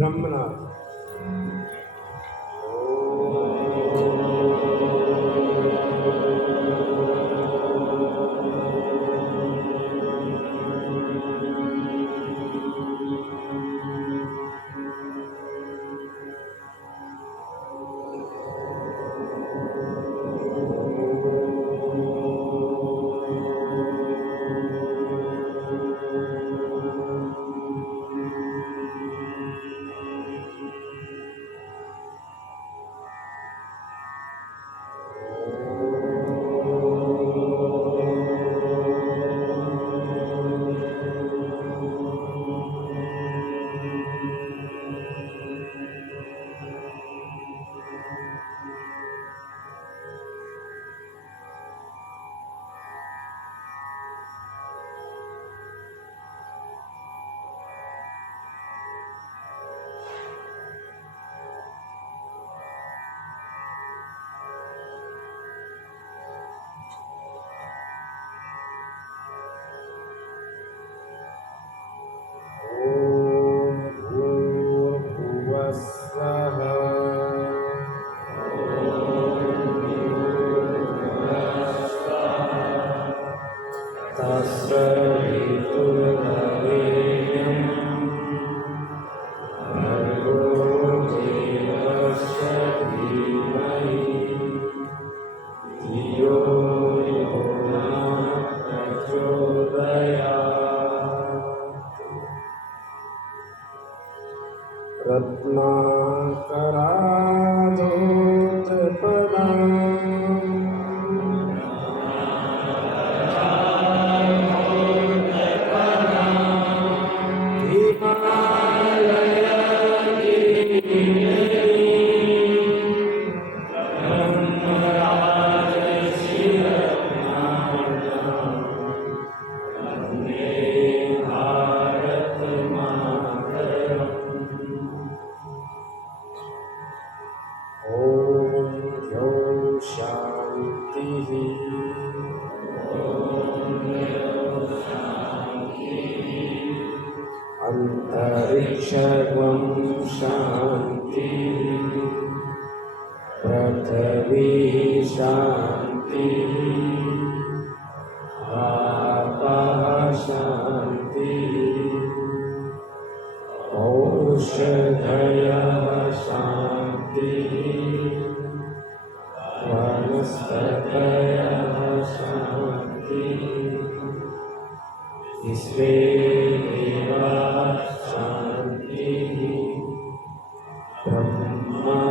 ब्रह्मनाथ। अंतरिक्षं शांति, पृथ्वी शांति, आपः शांति, औषधयः शांति, वनस्पतयः शांति, विश्वे देवाः शांति, ब्रह्मा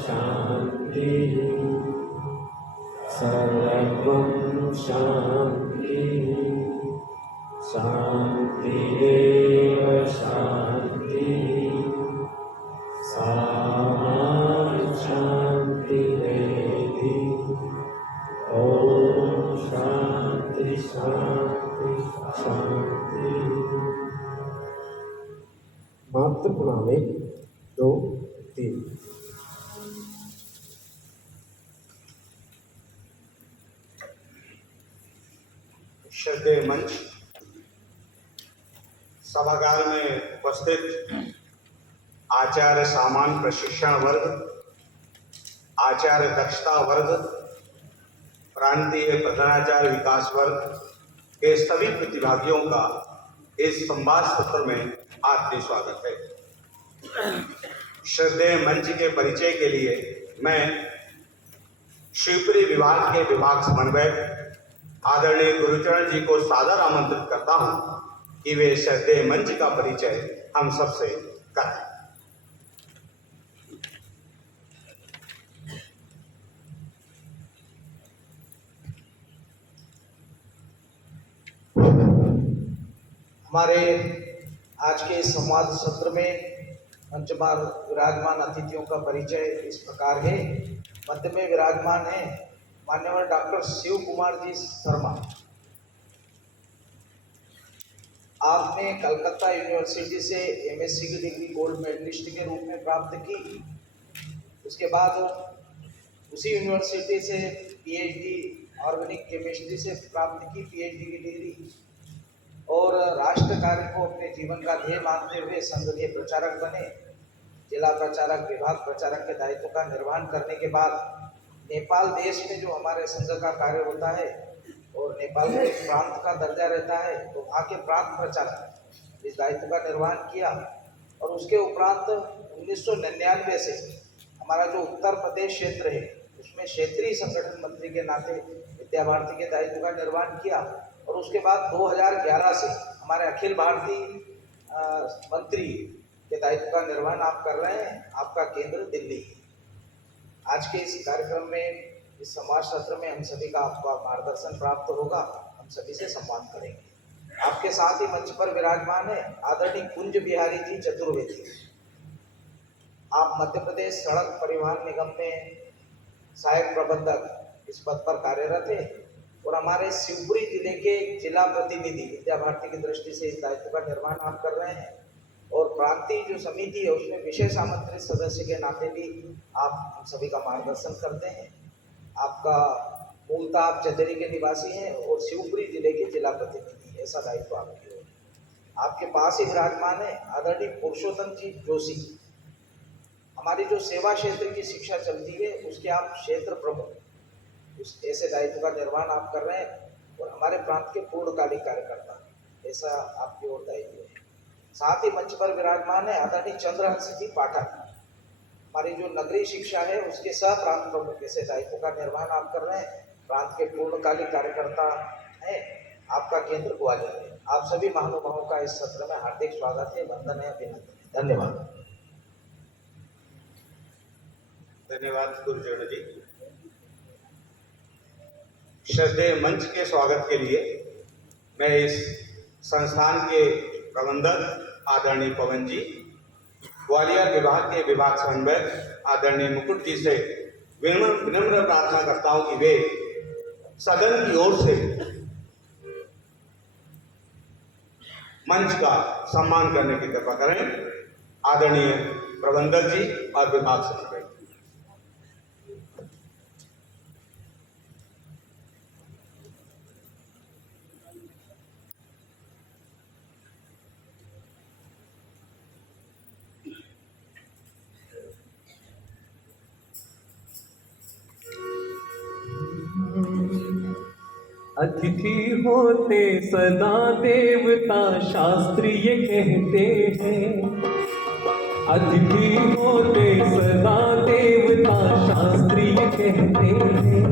शांति, सर्वं शांति, शांतिरेव शांति, सामा शांतिरेधि। ओम शांति शांति शांति। मात्र प्रणामे 2 3। श्रद्धेय मंच, सभागार में उपस्थित आचार्य सामान्य प्रशिक्षण वर्ग, आचार्य दक्षता वर्ग, प्रांतीय प्रधानाचार्य विकास वर्ग के सभी प्रतिभागियों का इस संवाद सत्र में हार्दिक स्वागत है। श्रद्धेय मंच के परिचय के लिए मैं शिवपुरी विभाग के विभाग समन्वयक आदरणीय गुरुचरण जी को सादर आमंत्रित करता हूं कि वे श्रद्धेय मंच का परिचय हम सबसे करें। हमारे आज के संवाद सत्र में मंच पर विराजमान अतिथियों का परिचय इस प्रकार है। मध्य में विराजमान है मान्यवर डॉक्टर शिव कुमार जी शर्मा। आपने कलकत्ता यूनिवर्सिटी से एमएससी की डिग्री गोल्ड मेडलिस्ट के रूप में प्राप्त की। उसके बाद उसी यूनिवर्सिटी से पीएचडी ऑर्गेनिक केमिस्ट्री से प्राप्त की पीएचडी की डिग्री, और राष्ट्र कार्य को अपने जीवन का ध्येय मानते हुए संघ के प्रचारक बने जिला प्रचारक, विभाग प्रचारक के दायित्व का निर्वहन करने के बाद नेपाल देश में जो हमारे संघ का कार्य होता है और नेपाल में एक प्रांत का दर्जा रहता है, तो वहाँ के प्रांत प्रचारक इस दायित्व का निर्वहन किया। और उसके उपरांत 1999 से हमारा जो उत्तर प्रदेश क्षेत्र है उसमें क्षेत्रीय संगठन मंत्री के नाते विद्या भारती के दायित्व का निर्वहन किया। और उसके बाद 2011 से हमारे अखिल भारतीय मंत्री के दायित्व का निर्वहन आप कर रहे हैं। आपका केंद्र दिल्ली है। आज के इस कार्यक्रम में, इस संवाद सत्र में हम सभी का आपका मार्गदर्शन प्राप्त होगा। हम सभी से संवाद करेंगे। आपके साथ ही मंच पर विराजमान है आदरणीय कुंज बिहारी जी चतुर्वेदी। आप मध्य प्रदेश सड़क परिवहन निगम में सहायक प्रबंधक इस पद पर कार्यरत है और हमारे शिवपुरी जिले के जिला प्रतिनिधि विद्या भारती की दृष्टि से इस दायित्व का निर्वहन आप कर रहे हैं। और प्रांतीय जो समिति है उसमें विशेष आमंत्रित सदस्य के नाते भी आप हम सभी का मार्गदर्शन करते हैं। आपका मूलतः आप चंदेरी के निवासी हैं और शिवपुरी जिले के जिला प्रतिनिधि, ऐसा दायित्व आपकी हो। आपके पास ही विराजमान है आदरणीय पुरुषोत्तम जी जोशी। हमारी जो सेवा क्षेत्र की शिक्षा चलती है उसके आप क्षेत्र प्रमुख, उस ऐसे दायित्व का निर्वहन आप कर रहे हैं और हमारे प्रांत के पूर्णकालिक कार्यकर्ता, ऐसा आपकी ओर दायित्व है। साथ ही मंच पर विराजमान है आदरणीय चंद्रहंस जी पाठक। हमारी जो नगरीय शिक्षा है उसके सह प्रांत प्रमुख, ऐसे दायित्व का निर्वहन आप कर रहे हैं। प्रांत के पूर्णकालिक कार्यकर्ता हैं। आपका केंद्र ग्वालियर है। आप सभी महानुभावों का इस सत्र में हार्दिक स्वागत है, वंदन है, अभिनंदन है। धन्यवाद। धन्यवाद गुरुजन जी। श्रद्धेय मंच के स्वागत के लिए मैं इस संस्थान के प्रबंधक आदरणीय पवन जी, ग्वालियर विभाग के विभाग समन्वयक आदरणीय मुकुट जी से विनम्र प्रार्थना करता हूं कि वे सदन की ओर से मंच का सम्मान करने की कृपा करें। आदरणीय प्रबंधक जी और विभाग समन्वयक। अतिथि होते सदा देवता, शास्त्र ये कहते हैं। अतिथि होते सदा देवता, शास्त्र ये कहते हैं।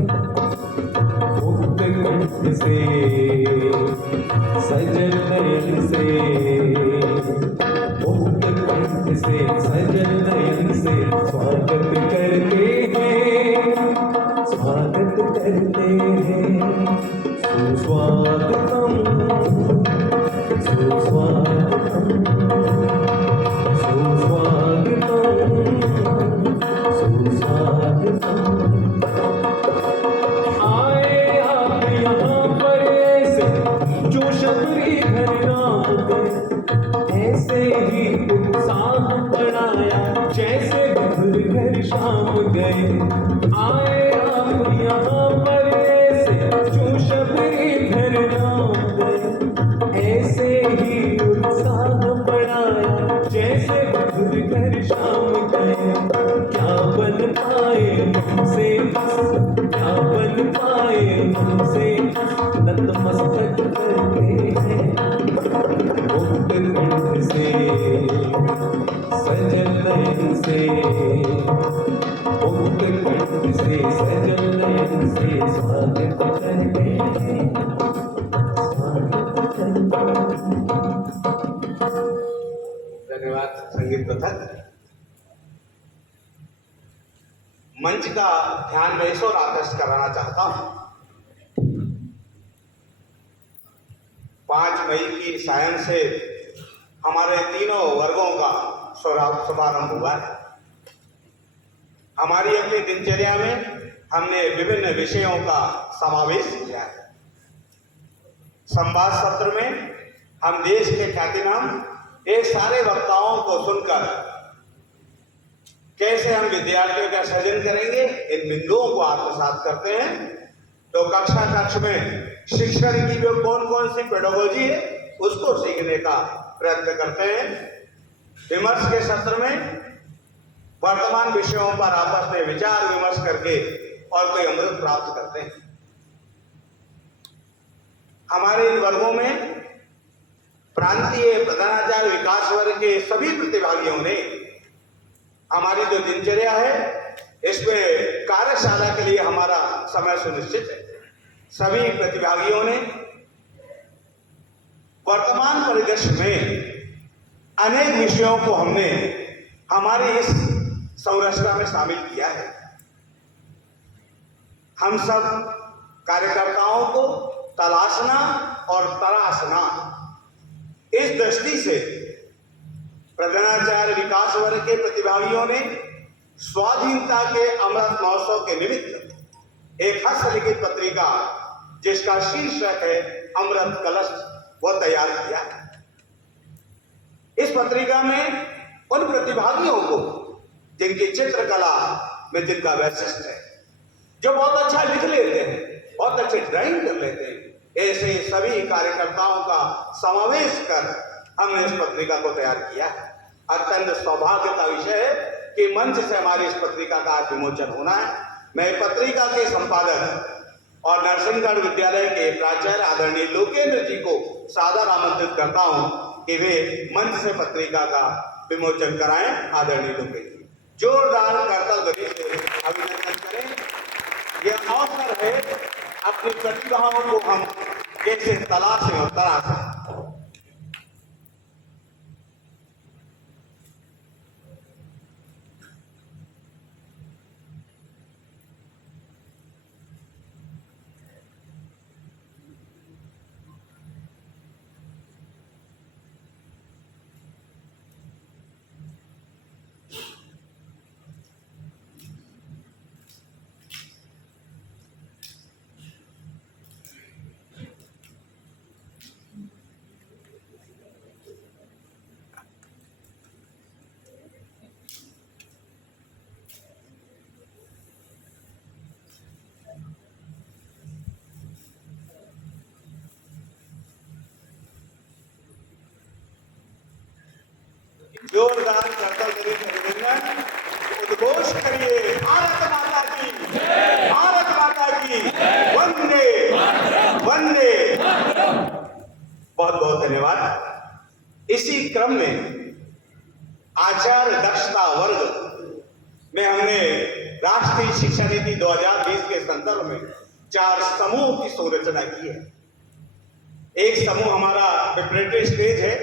मुक्त कंठ से सजल नयन से, मुक्त कंठ से सजल नयन से स्वागत करते हैं, स्वागत करते हैं। सुस्वागतम, सुस्वागतम, सुस्वागतम, सुस्वागतम। आए आप यहाँ पर ऐसे जो शबरी घर राम गए, ऐसे ही उत्साह बढ़ाया जैसे मधुर घर शाम गए। आए आप यहाँ पर ऐसे जो शबरी घर राम गए, ऐसे ही उत्साह बढ़ाया जैसे मधुर घर शाम गए। क्या बन पाए हमसे, क्या बन पाए हमसे, नतमस्तक करते हैं। मुक्त कंठ से सजल नयन से, मुक्त कंठ से सजल नयन से स्वागत करते हैं, स्वागत करते हैं। धन्यवाद संगीत पथक। मंच का ध्यान मैं इस ओर आकर्षित कराना चाहता हूं। 5 मई की सायं से हमारे तीनों वर्गों का शुभारंभ हुआ है। हमारी अपनी दिनचर्या में हमने विभिन्न विषयों का समावेश किया है। संवाद सत्र में हम देश के ख्यातिनाम एक सारे वक्ताओं को सुनकर कैसे हम विद्यार्थियों का सृजन करेंगे, इन बिंदुओं को आत्मसात करते हैं। तो कक्षा कक्ष में शिक्षण की जो कौन कौन सी पेडागोजी है उसको सीखने का प्रयत्न करते हैं। विमर्श के सत्र में वर्तमान विषयों पर आपस में विचार विमर्श करके और कोई अमृत प्राप्त करते हैं। हमारे इन वर्गों में प्रांतीय प्रधानाचार्य विकास वर्ग के सभी प्रतिभागियों ने हमारी जो दिनचर्या है इसमें कार्यशाला के लिए हमारा समय सुनिश्चित है। सभी प्रतिभागियों ने वर्तमान परिदृश्य में अनेक विषयों को हमने हमारी इस संरचना में शामिल किया है। हम सब कार्यकर्ताओं को तलाशना और तराशना, इस दृष्टि से प्रधानाचार्य विकास वर्ग के प्रतिभागियों ने स्वाधीनता के अमृत महोत्सव के निमित्त एक हस्तलिखित पत्रिका जिसका शीर्षक है अमृत कलश वो तैयार किया है। इस पत्रिका में उन प्रतिभागियों को जिनकी चित्रकला में जिनका वैशिष्ट है, जो बहुत अच्छा लिख लेते हैं, बहुत अच्छे ड्राइंग कर लेते हैं, ऐसे सभी कार्यकर्ताओं का समावेश कर हमने इस पत्रिका को तैयार किया है। अत्यंत सौभाग्य का विषय है कि मंच से हमारी इस पत्रिका का आज विमोचन होना है। मैं पत्रिका के संपादक और नरसिंहगढ़ विद्यालय के प्राचार्य आदरणीय लोकेंद्र जी को सादर आमंत्रित करता हूं कि वे मंच से पत्रिका का विमोचन कराएं। आदरणीय लोकेंद्र जी जोरदार करतल ध्वनि से अभिनंदन करें। यह अवसर है अपनी प्रतिभाओं को हम कैसे तलाशें और तराशें। जोरदार करतल ध्वनि से अभिनंदन। उद्घोष करिए भारत माता की, भारत माता की वंदे वंदे। बहुत बहुत धन्यवाद। इसी क्रम में आचार्य दक्षता वर्ग में हमने राष्ट्रीय शिक्षा नीति 2020 के संदर्भ में 4 समूह की संरचना की है। एक समूह हमारा प्रिपरेटरी स्टेज है,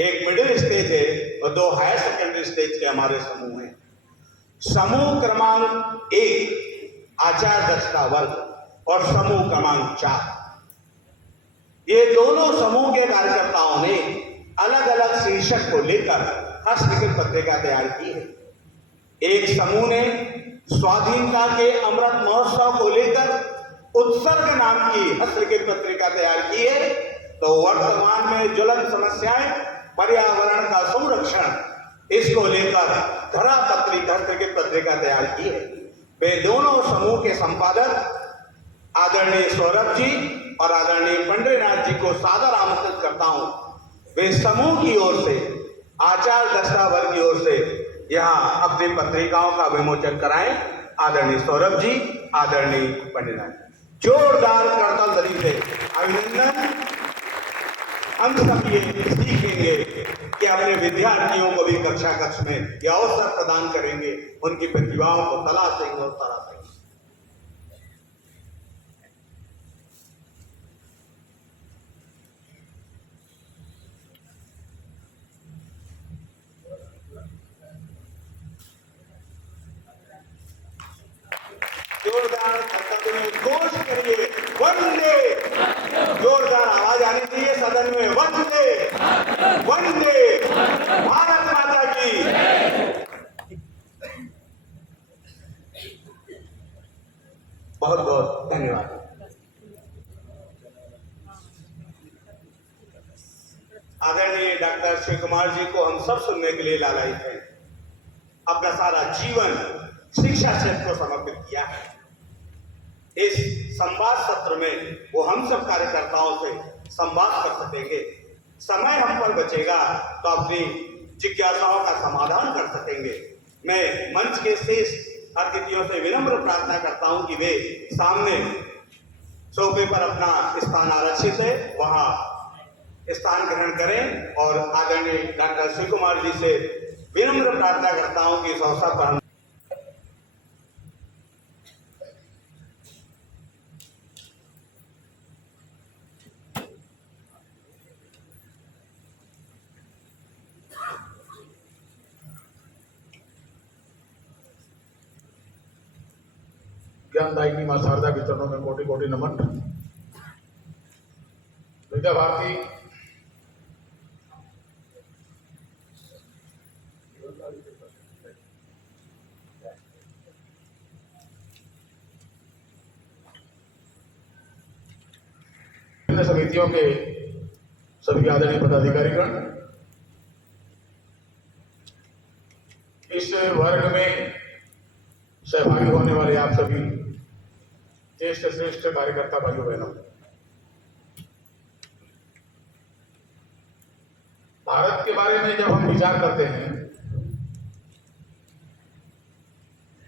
एक मिडिल स्टेज है और 2 हायर सेकेंडरी स्टेज के हमारे समूह हैं। समूह क्रमांक 1 आचार्य दक्षता वर्ग और समूह क्रमांक 4, ये दोनों समूह के कार्यकर्ताओं ने अलग अलग शीर्षक को लेकर हस्तलिखित पत्रिका तैयार की है। एक समूह ने स्वाधीनता के अमृत महोत्सव को लेकर उत्सर्ग नाम की हस्तलिखित पत्रिका तैयार की है। तो वर्तमान में ज्वलंत समस्याएं, पर्यावरण का संरक्षण, इसको लेकर धरा हस्तलिखित पत्रिका तैयार की है। वे दोनों समूह के संपादक आदरणीय सौरभ जी और आदरणीय पंडरीनाथ जी को सादर आमंत्रित करता हूं। वे समूह की ओर से, आचार्य दक्षता वर्ग की ओर से यहाँ अपनी पत्रिकाओं का विमोचन कराएं। आदरणीय सौरभ जी, आदरणीय पंडरीनाथ, जोरदार करतल ध्वनि से अभिनंदन। हम सब ये सीखेंगे कि अपने विद्यार्थियों को भी कक्षा कक्ष में यह अवसर प्रदान करेंगे, उनकी प्रतिभाओं को तलाशेंगे और तराशेंगे। जोरदार घोष करिए वंदे। जोरदार आवाज आनी चाहिए सदन में, वंदे वंदे भारत माता की। बहुत बहुत धन्यवाद। आदरणीय डॉक्टर शिव कुमार जी को हम सब सुनने के लिए लालायित हैं। अपना सारा जीवन शिक्षा क्षेत्र को समर्पित किया है। इस संवाद सत्र में वो हम सब कार्यकर्ताओं से संवाद कर सकेंगे। समय हम पर बचेगा तो अपनी जिज्ञासाओं का समाधान कर सकेंगे। मैं मंच के शेष अतिथियों से विनम्र प्रार्थना करता हूं कि वे सामने सोफे पर अपना स्थान आरक्षित है वहां स्थान ग्रहण करें और आदरणीय डॉक्टर शिव कुमार जी से विनम्र प्रार्थना करता हूं कि इस अवसर पर हम ज्ञानदायिनी मां शारदा के चरणों में कोटि कोटि नमन। विद्या भारती विभिन्न समितियों के सभी आदरणीय पदाधिकारीगण, इस वर्ग में सहभागी होने वाले आप सभी ज्येष्ठ श्रेष्ठ कार्यकर्ता भाइयों बहनों, भारत के बारे में जब हम विचार करते हैं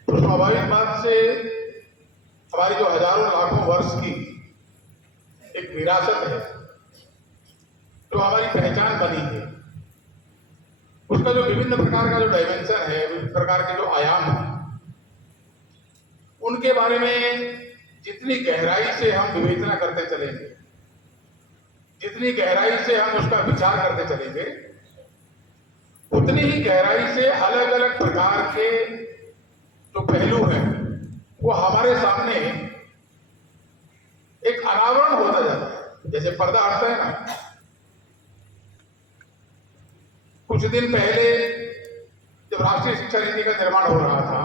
तो स्वाभाविक बात से हमारी जो हजारों लाखों वर्ष की एक विरासत है, जो हमारी पहचान बनी है, उसका जो विभिन्न प्रकार का जो डायमेंशन है, विभिन्न प्रकार के जो आयाम हैं, उनके बारे में जितनी गहराई से हम विवेचना करते चलेंगे, जितनी गहराई से हम उसका विचार करते चलेंगे, उतनी ही गहराई से अलग अलग प्रकार के जो पहलू हैं वो हमारे सामने एक अनावरण होता जाता है। जैसे पर्दा हटता है ना, कुछ दिन पहले जब राष्ट्रीय शिक्षा नीति का निर्माण हो रहा था,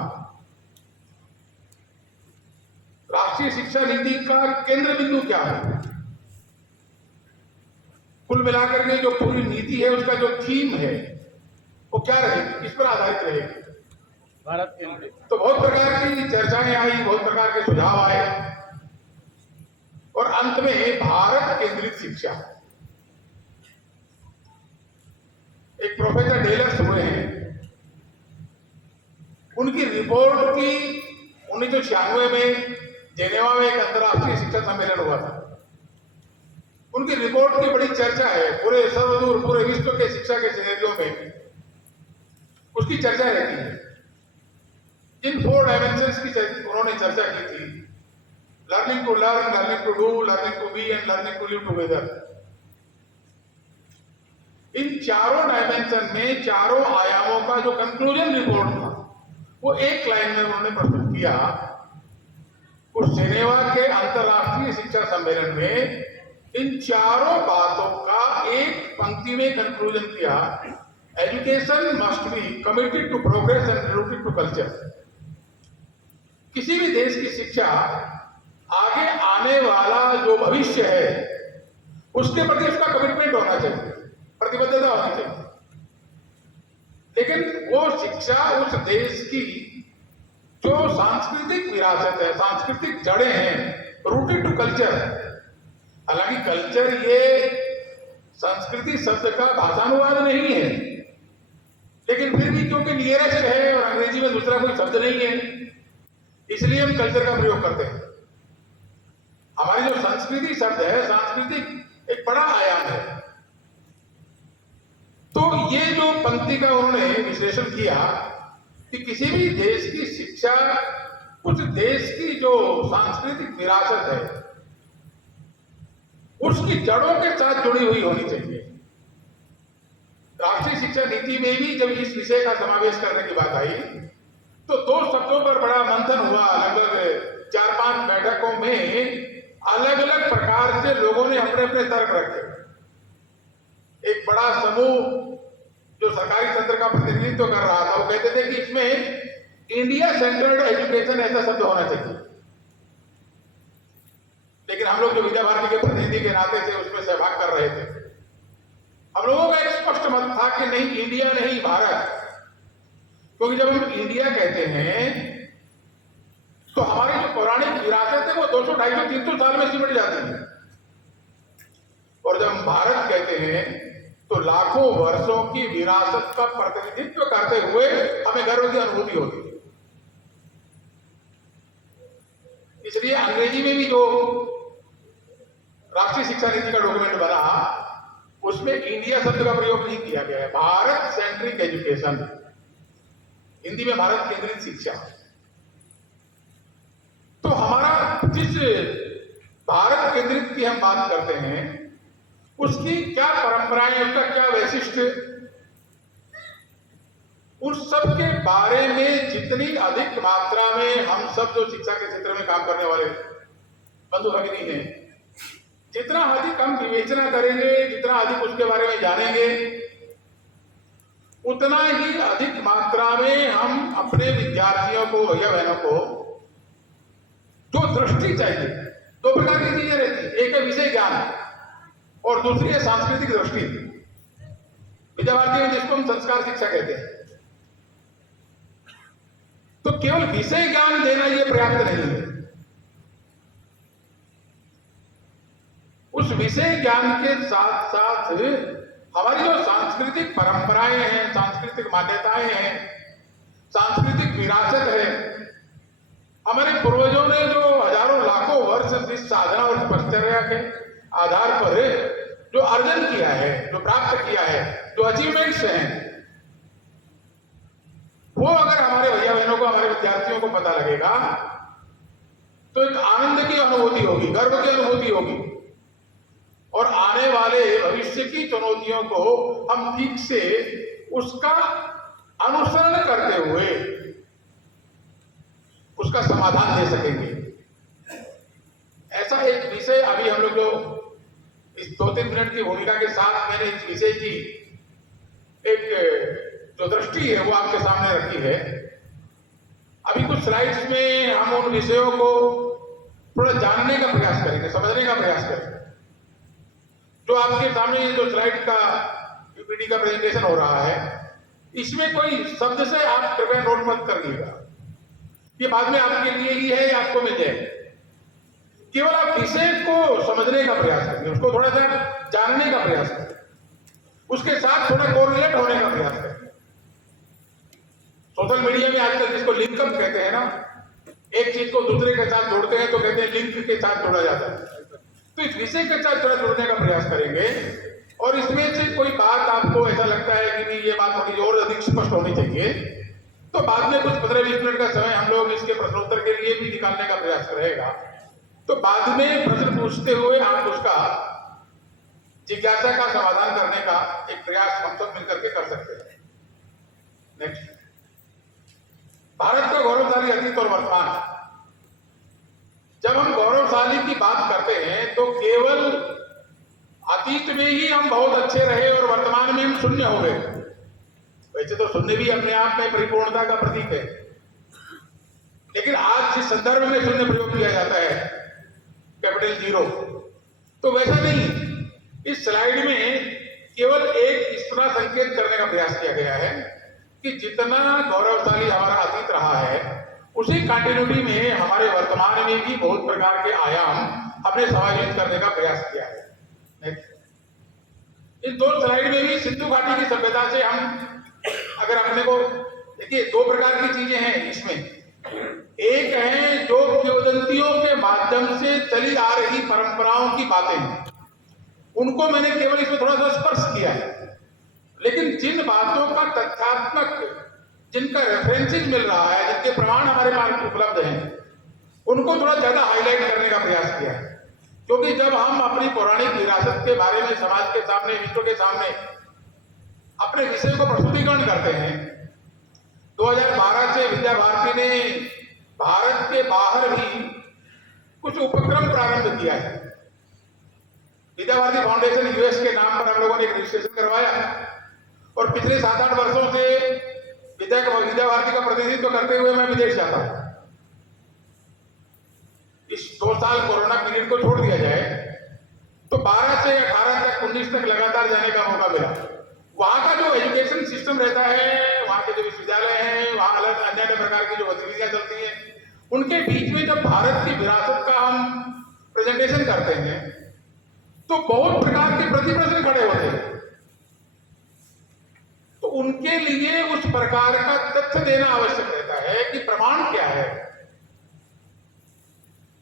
राष्ट्रीय शिक्षा नीति का केंद्र बिंदु क्या है, कुल मिलाकर के जो पूरी नीति है उसका जो थीम है वो क्या रहेगी, किस पर आधारित रहेगी। भारत केंद्रित। तो बहुत प्रकार की चर्चाएं आई, बहुत प्रकार के सुझाव आए और अंत में भारत केंद्रित शिक्षा। एक प्रोफेसर डेलर्स हुए हैं, उनकी रिपोर्ट की 1996 में जेनेवा में एक अंतर्राष्ट्रीय शिक्षा सम्मेलन हुआ था। उनकी रिपोर्ट की बड़ी चर्चा है, पूरे सर्वदूर पूरे विश्व के शिक्षा के सिनेरियो में उसकी चर्चा रहती है। इन 4 डायमेंशंस की उन्होंने चर्चा की थी, learning to learn, learning to do, learning to be and learning to live together. इन चारों डायमेंशन में चारों आयामों का जो कंक्लूजन रिपोर्ट था वो एक लाइन में उन्होंने प्रस्तुत किया। उस जेनेवा के अंतर्राष्ट्रीय शिक्षा सम्मेलन में इन चारों बातों का एक पंक्ति में कंक्लूजन किया, education must be committed to progress and rooted to culture. किसी भी देश की शिक्षा आगे आने वाला जो भविष्य है उसके प्रति उसका कमिटमेंट होना चाहिए, प्रतिबद्धता होनी चाहिए। लेकिन वो शिक्षा उस देश की जो सांस्कृतिक विरासत है, सांस्कृतिक जड़ें हैं, रूटेड टू कल्चर। हालांकि कल्चर ये संस्कृति शब्द का भाषानुवाद नहीं है, लेकिन फिर भी क्योंकि नियरेस्ट है और अंग्रेजी में दूसरा कोई शब्द नहीं है, इसलिए हम कल्चर का प्रयोग करते हैं। हमारी जो संस्कृति शब्द है, सांस्कृतिक एक बड़ा आयाम है। तो ये जो पंक्ति का उन्होंने विश्लेषण किया कि किसी भी देश की शिक्षा उस देश की जो सांस्कृतिक विरासत है उसकी जड़ों के साथ जुड़ी हुई होनी चाहिए। राष्ट्रीय शिक्षा नीति में भी जब इस विषय का समावेश करने की बात आई तो 2 शब्दों पर बड़ा मंथन हुआ। लगभग 4-5 बैठकों में अलग अलग प्रकार से लोगों ने अपने अपने तर्क रखे। एक बड़ा समूह जो सरकारी तंत्र का प्रतिनिधित्व कर रहा था वो कहते थे कि इसमें इंडिया सेंट्रल्ड एजुकेशन ऐसा शब्द होना चाहिए। लेकिन हम लोग जो विद्या भारती के प्रतिनिधि के नाते से उसमें सहभाग कर रहे थे, हम लोगों का एक स्पष्ट मत था कि नहीं, इंडिया नहीं, भारत। क्योंकि जब हम इंडिया कहते हैं तो हमारी जो पौराणिक विरासत है वो 200, 250, 300 साल में सिमट जाती है। और जब हम भारत कहते हैं तो लाखों वर्षों की विरासत का प्रतिनिधित्व करते हुए हमें गर्व की अनुभूति होती है। इसलिए अंग्रेजी में भी जो राष्ट्रीय शिक्षा नीति का डॉक्यूमेंट बना उसमें इंडिया शब्द का प्रयोग नहीं किया गया है, भारत सेंट्रिक एजुकेशन, हिंदी में भारत केंद्रित शिक्षा। तो हमारा जिस भारत केंद्रित की हम बात करते हैं उसकी क्या परंपराएं, उसका क्या वैशिष्ट्य, उस सब के बारे में जितनी अधिक मात्रा में हम सब जो शिक्षा के क्षेत्र में काम करने वाले बंधु भगिनी हैं, जितना अधिक हम विवेचना करेंगे, जितना अधिक उसके बारे में जानेंगे, उतना ही अधिक मात्रा में हम अपने विद्यार्थियों को, भैया बहनों को जो दृष्टि चाहिए, दो प्रकार की चीजें रहती है, एक है विषय ज्ञान और दूसरी है सांस्कृतिक दृष्टि। विद्या भारती में जिसको हम संस्कार शिक्षा कहते हैं। तो केवल विषय ज्ञान देना यह पर्याप्त नहीं है। उस विषय ज्ञान के साथ साथ हमारी जो सांस्कृतिक परंपराएं हैं, सांस्कृतिक मान्यताएं हैं, सांस्कृतिक विरासत है, हमारे पूर्वजों ने जो हजारों लाखों वर्ष इस साधना और तपश्चर्या के आधार पर जो अर्जन किया है, जो प्राप्त किया है, जो अचीवमेंट्स हैं, वो अगर हमारे भैया बहनों को, हमारे विद्यार्थियों को पता लगेगा तो एक आनंद की अनुभूति होगी, गर्व की अनुभूति होगी और आने वाले भविष्य की चुनौतियों को हम ठीक से उसका अनुसरण करते हुए उसका समाधान दे सकेंगे। ऐसा एक विषय अभी हम लोग जो इस 2-3 मिनट की भूमिका के साथ मैंने इस विषय की एक जो दृष्टि है वो आपके सामने रखी है। अभी कुछ स्लाइड्स में हम उन विषयों को थोड़ा जानने का प्रयास करेंगे, समझने का प्रयास करेंगे। जो आपके सामने ये जो स्लाइड का पीपीटी का प्रेजेंटेशन हो रहा है, इसमें कोई शब्द से आप कृपया नोट मत करिएगा, ये बाद में आपके लिए ही है, आपको मिल जाएगा। केवल आप विषय को समझने का प्रयास करेंगे, उसको थोड़ा सा जानने का प्रयास करें, उसके साथ थोड़ा कोरिलेट होने का प्रयास करें। सोशल मीडिया में आजकल जिसको लिंकअप कहते हैं ना, एक चीज को दूसरे के साथ जोड़ते हैं तो कहते हैं लिंक के साथ जोड़ा जाता है। तो इस विषय के साथ थोड़ा जोड़ने का प्रयास करेंगे और इसमें से कोई बात आपको ऐसा लगता है कि नहीं ये बात थोड़ी और अधिक स्पष्ट होनी चाहिए, तो बाद में कुछ 15-20 मिनट का समय हम लोग इसके प्रश्नोत्तर के लिए भी निकालने का प्रयास करेगा। तो बाद में प्रश्न पूछते हुए आप उसका जिज्ञासा का समाधान करने का एक प्रयास हम सब मिलकर के कर सकते हैं। नेक्स्ट, भारत का गौरवशाली अतीत और वर्तमान। जब हम गौरवशाली की बात करते हैं तो केवल अतीत में ही हम बहुत अच्छे रहे और वर्तमान में हम शून्य हो गए। वैसे तो शून्य भी अपने आप में परिपूर्णता का प्रतीक है, लेकिन आज जिस संदर्भ में शून्य प्रयोग किया जाता है, कैपिटल 0, तो वैसा नहीं। इस स्लाइड में केवल एक इस तरह संकेत करने का प्रयास किया गया है कि जितना गौरवशाली हमारा अतीत रहा है उसी कंटिन्यूटी में हमारे वर्तमान में भी बहुत प्रकार के आयाम हमने समायोजित करने का प्रयास किया है। इस 2 स्लाइड में भी सिंधु घाटी की सभ्यता से हम अगर अपने को देखिए, 2 प्रकार की चीजें हैं इसमें। एक है जो किंवदंतियों के माध्यम से चली आ रही परंपराओं की बातें, उनको मैंने केवल इसमें थोड़ा सा स्पर्श किया है, लेकिन जिन बातों का तथ्यात्मक, जिनका रेफरेंसेस मिल रहा है, जिनके प्रमाण हमारे पास उपलब्ध हैं, उनको थोड़ा ज्यादा हाईलाइट करने का प्रयास किया है। क्योंकि जब हम अपनी पौराणिक विरासत के बारे में समाज के सामने, विश्व के सामने अपने विषय को प्रस्तुतिकरण करते हैं, 2012 से विद्या भारती ने भारत के बाहर भी कुछ उपक्रम प्रारंभ किया है। विद्या भारती फाउंडेशन यूएस के नाम पर हम लोगों ने एक रजिस्ट्रेशन करवाया और पिछले 7-8 वर्षों से विद्या भारती का प्रतिनिधित्व करते हुए मैं विदेश जाता हूं। इस 2 साल कोरोना पीरियड को छोड़ दिया जाए तो 12 से 18 तक 19 तक लगातार जाने का मौका मिला। वहां का जो एजुकेशन सिस्टम रहता है, वहां के जो विश्वविद्यालय हैं, वहां अलग अन्य प्रकार की जो गतिविधियां चलती हैं, उनके बीच में जब भारत की विरासत का हम प्रेजेंटेशन करते हैं तो बहुत प्रकार के प्रति प्रश्न खड़े होते हैं। उनके लिए उस प्रकार का तथ्य देना आवश्यक रहता है कि प्रमाण क्या है,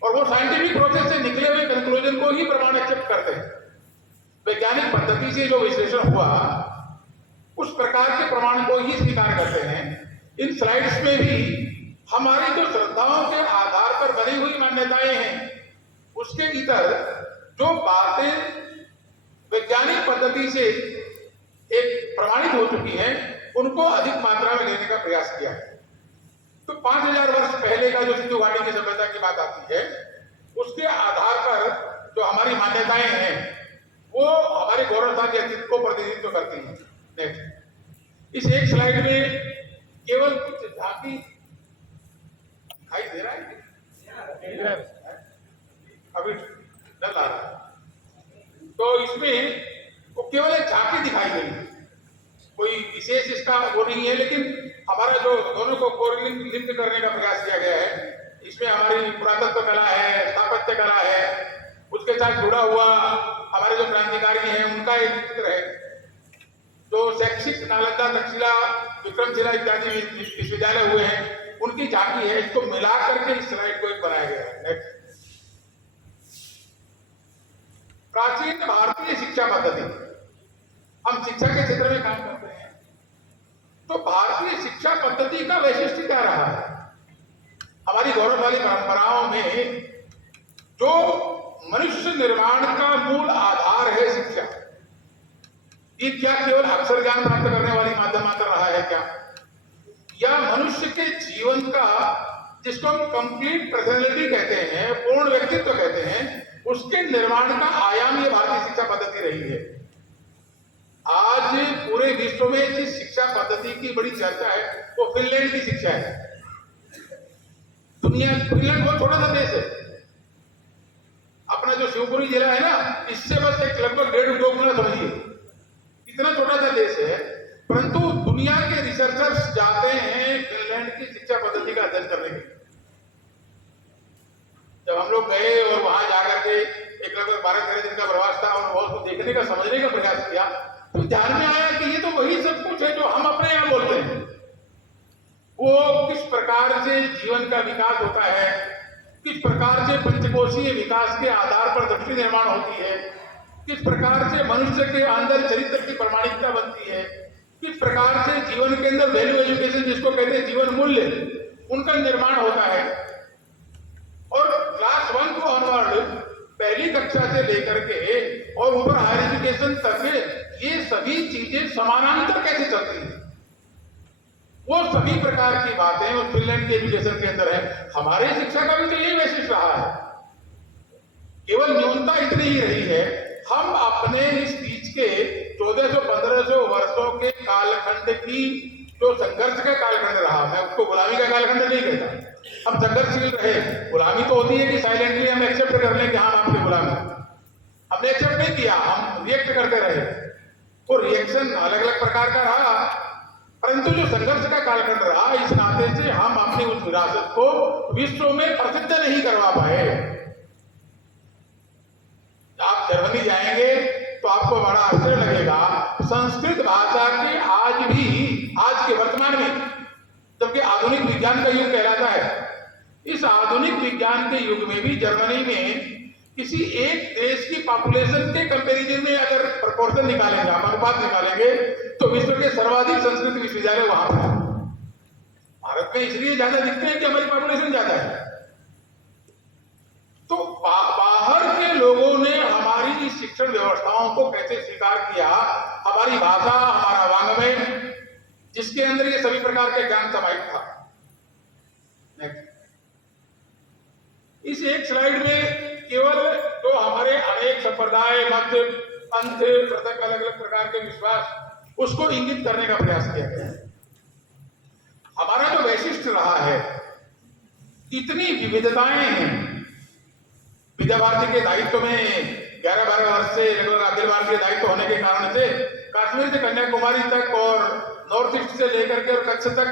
और वो साइंटिफिक प्रोसेस से निकले हुए कंक्लूजन को ही प्रमाण एक्सेप्ट करते हैं। वैज्ञानिक पद्धति से जो विश्लेषण हुआ उस प्रकार के प्रमाण को ही स्वीकार करते हैं। इन स्लाइड्स में भी हमारी जो श्रद्धाओं के आधार पर बनी हुई मान्यताएं हैं उसके इतर जो बातें वैज्ञानिक पद्धति से एक प्रमाणित हो चुकी हैं उनको अधिक मात्रा में लेने का प्रयास किया है। तो 5000 वर्ष पहले का जो सिंधु घाटी की सभ्यता की बात आती है उसके आधार पर जो हमारी मान्यताएं हैं वो हमारे गौरवशाली अस्तित्व को प्रतिनिधित्व करती हैं। नेक्स्ट, इस एक स्लाइड में केवल कुछ झांकी दिखाई दे रहा है, अभी डर आ रहा है। तो इसमें वो केवल एक झांकी दिखाई गई है, कोई विशेष इसका वो नहीं है, लेकिन हमारा जो दोनों को कोरिलेट करने का प्रयास किया गया है। इसमें हमारी पुरातत्व कला है, स्थापत्य कला है, उसके साथ जुड़ा हुआ हमारे जो क्रांतिकारी हैं उनका एक चित्र है। जो शैक्षिक नालंदा, तक्षशिला, विक्रमशिला इत्यादि विश्वविद्यालय हुए हैं उनकी झांकी है। इसको मिला करके इस स्लाइड को एक बनाया गया है। प्राचीन भारतीय शिक्षा पद्धति, हम शिक्षा के क्षेत्र में काम करते हैं, तो भारतीय शिक्षा पद्धति का वैशिष्ट्य क्या रहा है? हमारी गौरवशाली परंपराओं में जो मनुष्य निर्माण का मूल आधार है शिक्षा, ये क्या केवल अक्षर ज्ञान प्राप्त करने वाली माध्यम मात्र रहा है क्या, या मनुष्य के जीवन का, जिसको हम कंप्लीट पर्सनैलिटी कहते हैं, पूर्ण व्यक्तित्व कहते हैं, उसके निर्माण का आयाम ये भारतीय शिक्षा पद्धति रही है। आज पूरे विश्व में जिस शिक्षा पद्धति की बड़ी चर्चा है वो फिनलैंड की शिक्षा है। फिनलैंड बहुत छोटा सा देश है। अपना जो शिवपुरी जिला है ना, इससे बस एक लगभग 1.5-2 गुना समझिए, इतना छोटा सा देश है, परंतु दुनिया के रिसर्चर्स जाते हैं फिनलैंड की शिक्षा पद्धति का अध्ययन करने के लिए। जब हम लोग गए और वहां जाकर के एक लगभग 12-13 दिन का प्रवास था और उसको देखने का, समझने का प्रयास किया, तो ध्यान में आया कि ये तो वही सब कुछ है जो हम अपने यहाँ बोलते हैं। वो किस प्रकार से जीवन का विकास होता है, किस प्रकार से पंचकोशीय विकास के आधार पर दृष्टि निर्माण होती है, किस प्रकार से मनुष्य के अंदर चरित्र की प्रामाणिकता बनती है, किस प्रकार से जीवन के अंदर वैल्यू एजुकेशन जिसको कहते हैं जीवन मूल्य, उनका निर्माण होता है। और क्लास 1 को ऑनवर्ड, पहली कक्षा से लेकर के और ऊपर हायर एजुकेशन तक ये सभी चीजें समानांतर कैसे चलती हैं, वो सभी प्रकार की बातें उस फिनलैंड के एजुकेशन के अंदर है। हमारे शिक्षा का भी तो यही वैशिष्ट रहा है, केवल न्यूनता इतनी ही रही है, हम अपने इस बीच के 1400-1500 वर्षों के कालखंड की जो संघर्ष का कालखंड रहा, मैं उसको गुलामी का कालखंड नहीं कहता, हम संघर्षशील रहे। गुलामी तो होती है कि साइलेंटली हम एक्सेप्ट कर लें कि हम आपके गुलाम हैं, हमने एक्सेप्ट नहीं किया, हम रिएक्ट करते रहे। वो रिएक्शन अलग अलग प्रकार का रहा, परंतु जो संघर्ष का कालखंड रहा, इस नाते से हम अपनी उस विरासत को विश्व में प्रसिद्ध नहीं करवा पाए। आप जर्मनी जाएंगे तो आपको बड़ा आश्चर्य लगेगा, संस्कृत भाषा के आज के वर्तमान में, जबकि आधुनिक विज्ञान का युग कहलाता है, इस आधुनिक विज्ञान के युग में भी जर्मनी में किसी एक देश की पॉपुलेशन के कंपैरिजन में अगर प्रोपोर्शन निकालेंगे, हम अनुपात निकालेंगे, तो विश्व के सर्वाधिक संस्कृत विश्वविद्यालय वहां पर है। भारत में इसलिए ज्यादा दिखते हैं कि हमारी पॉपुलेशन ज्यादा है। तो बाहर के लोगों ने हमारी इस शिक्षण व्यवस्थाओं को कैसे स्वीकार किया, हमारी भाषा, हमारा वाङ्मय, जिसके अंदर ये सभी प्रकार के ज्ञान समाहित था। इस एक स्लाइड में केवल जो हमारे अनेक संप्रदाय, मत, पंथ, पृथक अलग अलग प्रकार के विश्वास, उसको इंगित करने का प्रयास किया गया है। हमारा जो वैशिष्ट रहा है, इतनी विविधताएं हैं। विद्या भारती के दायित्व में 11-12 वर्ष से लगभग अखिल भारतीय दायित्व होने के कारण से कश्मीर से कन्याकुमारी तक और नॉर्थ ईस्ट से लेकर के और कच्छ तक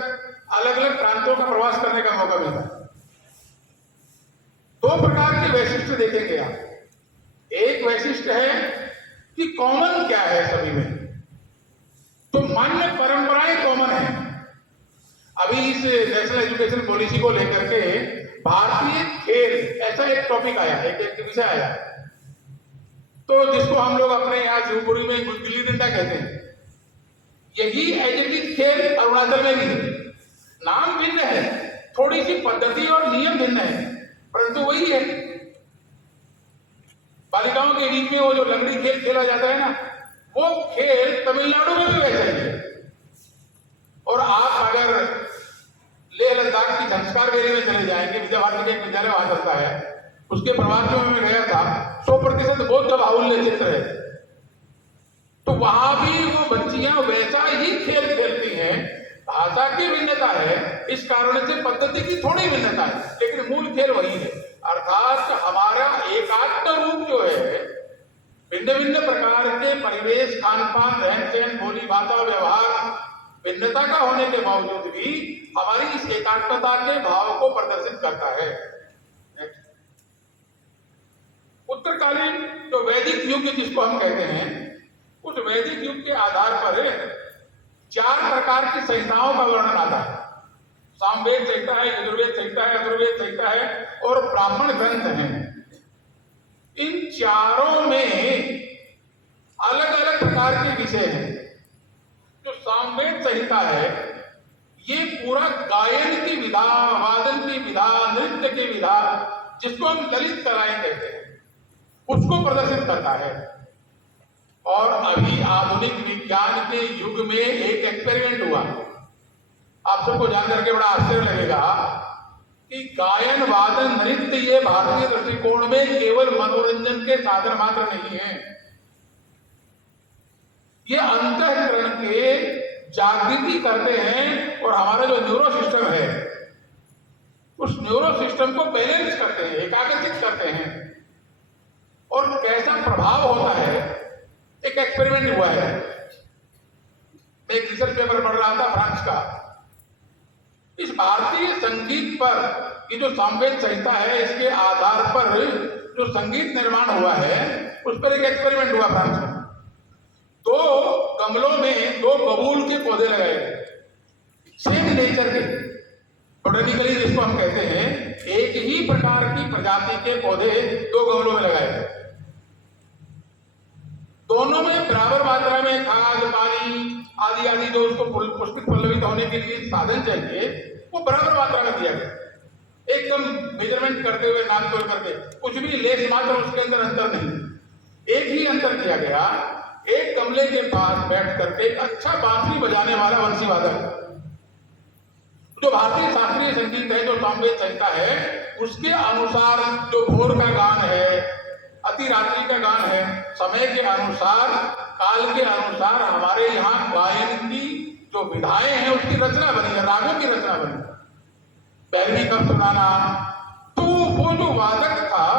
अलग अलग प्रांतों का प्रवास करने का मौका मिलता है। 2 प्रकार के वैशिष्ट देखेंगे आप। एक वैशिष्ट है कि कॉमन क्या है सभी में, तो मान्य परंपराएं कॉमन है। अभी इस नेशनल एजुकेशन पॉलिसी को लेकर के भारतीय खेल ऐसा एक टॉपिक आया, एक विषय आया, तो जिसको हम लोग अपने यहाँ शिवपुरी में गिल्ली डंडा कहते हैं। यही एजेटिक खेल अरुणाचल में भी है, नाम भिन्न है, थोड़ी सी पद्धति और नियम भिन्न है, परंतु वही है। बालिकाओं के बीच में वो जो लंगड़ी खेल खेला जाता है ना, वो खेल तमिलनाडु में भी वैसा ही है। और आप अगर लेह लद्दाख की संस्कार बेरी में चले जाएंगे, विद्या भारती का एक विद्यालय वहां चलता है, उसके प्रवास में मैं गया था, 100% बौद्ध बाहुल्य चित्र है। तो वहां भी वो बच्चियां वैसा ही खेल खेलती हैं। भाषा की भिन्नता है, इस कारण से पद्धति की थोड़ी भिन्नता है, लेकिन मूल खेल वही है। अर्थात हमारा एकात्म रूप जो है, भिन्न भिन्न प्रकार के परिवेश, खान पान, रहन सहन, बोली भाषा, व्यवहार भिन्नता का होने के बावजूद भी हमारी इस एकात्मता के भाव को प्रदर्शित करता है। उत्तरकालीन जो वैदिक युग जिसको हम कहते हैं, उस वैदिक युग के आधार पर 4 प्रकार की संहिताओं का वर्णन आता है। सामवेद संहिता है, यजुर्वेद संहिता है, अथर्ववेद संहिता है और ब्राह्मण ग्रंथ हैं। इन चारों में अलग अलग प्रकार के विषय हैं। जो सामवेद संहिता है, ये पूरा गायन की विधा, वादन की विधा, नृत्य की विधा, जिसको हम ललित कलाएं कहते हैं, उसको प्रदर्शित करता है। और अभी आधुनिक विज्ञान के युग में एक एक्सपेरिमेंट हुआ, आप सबको जानकर के बड़ा आश्चर्य लगेगा कि गायन, वादन, नृत्य ये भारतीय दृष्टिकोण में केवल मनोरंजन के साधन मात्र नहीं है, ये अंतःकरण के जागृति करते हैं और हमारा जो न्यूरो सिस्टम है, उस न्यूरो सिस्टम को बैलेंस करते हैं, एकाग्रचित करते हैं। और कैसा प्रभाव होता है, एक एक्सपेरिमेंट हुआ है। मैं एक रिसर्च पेपर पढ़ रहा था फ्रांस का। इस भारतीय संगीत पर ये जो सामवेद संहिता है, इसके आधार पर जो संगीत निर्माण हुआ है, उस पर एक एक्सपेरिमेंट हुआ फ्रांस में। 2 गमलों में 2 बबूल के पौधे लगाए गए, सेम नेचर के, बोटेनिकली जिसको हम कहते हैं, एक ही प्रकार की प्रजाति के पौधे 2 गमलों में लगाए गए। दोनों में बराबर मात्रा में खाद, पानी आदि आदि जो उसको पुष्पित पल्लवित होने के लिए साधन चाहिए, वो बराबर मात्रा में दिया गया। एकदम मेजरमेंट करते हुए, नाप तोल करके, कुछ भी लेस मात्र उसके अंदर अंतर नहीं, एक ही अंतर किया गया। एक गमले के पास बैठ करके एक अच्छा बांसुरी बजाने वाला वंशी वादक, जो भारतीय शास्त्रीय संगीत है, जो सामवेद संहिता है, उसके अनुसार जो भोर का गान है, अति रात्रि का गान है, समय के अनुसार, काल के अनुसार हमारे यहाँ गायन की जो विधाएं हैं उसकी रचना बनी है, रागों की रचना बनी। पहली कब सुनाना, तो वो जो वादक था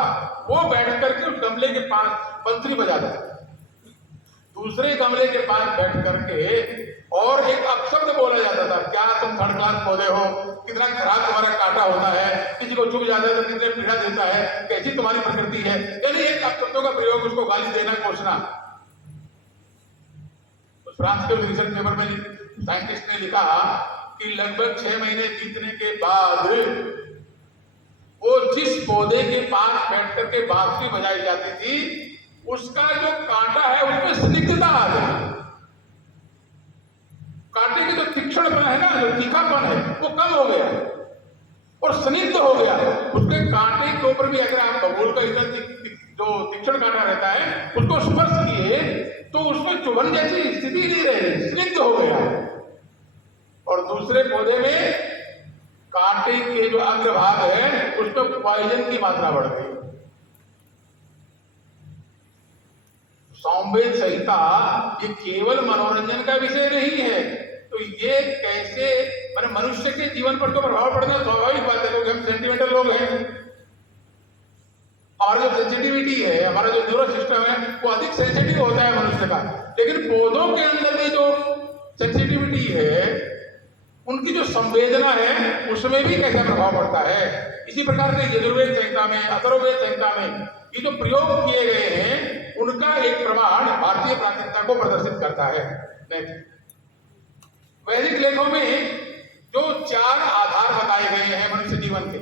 वो बैठ करके उस गमले के पास बंसुरी बजाता था, दूसरे गमले के पास बैठ करके और एक अपशब्द बोला जाता था, क्या तुम थर्ड क्लास पौधे हो, कितना खराब तुम्हारा कांटा होता है, किसी को चुभ जाता है तो कितने पीड़ा देता है, कैसी तुम्हारी प्रकृति है। यानी एक अपशब्दों का प्रयोग, उसको गाली देना, कोसना। उस फ्रांस के रिसर्च पेपर में साइंटिस्ट ने लिखा कि लगभग 6 महीने बीतने के बाद वो जिस पौधे के पास बैठ करके बांसुरी बजाई जाती थी, उसका जो कांटा है उसमें स्निग्धता आ गई। कांटे की जो तीक्ष्णपन है ना, जो तीखापन है, वो कम हो गया और स्निग्ध हो गया। उसके कांटे के ऊपर भी अगर आप बबूल का इधर जो तीक्ष्ण कांटा रहता है, उसको स्पर्श किए तो उसमें चुभन जैसी स्थिति नहीं रही, स्निग्ध हो गया। और दूसरे पौधे में कांटे के जो अग्रभाग है, उसमें पॉइजन की मात्रा बढ़ गई। सामवेद संहिता ये केवल मनोरंजन का विषय नहीं है, तो ये कैसे मनुष्य के जीवन पर तो प्रभाव पड़ना स्वाभाविक बात है, क्योंकि हम सेंटिमेंटल लोग हैं। हमारा जो सेंसिटिविटी है, हमारा जो न्यूरो सिस्टम है, वो अधिक सेंसिटिव होता है मनुष्य का। लेकिन पौधों के अंदर भी जो सेंसिटिविटी है, उनकी जो संवेदना है, उसमें भी कैसा प्रभाव पड़ता है। इसी प्रकार से यजुर्वेद संहिता में, अथर्ववेद संहिता में ये जो प्रयोग किए गए हैं, उनका एक प्रमाण भारतीय प्राचीनता को प्रदर्शित करता है। नेक्स्ट। वैदिक लेखों में जो 4 आधार बताए गए हैं मनुष्य जीवन के,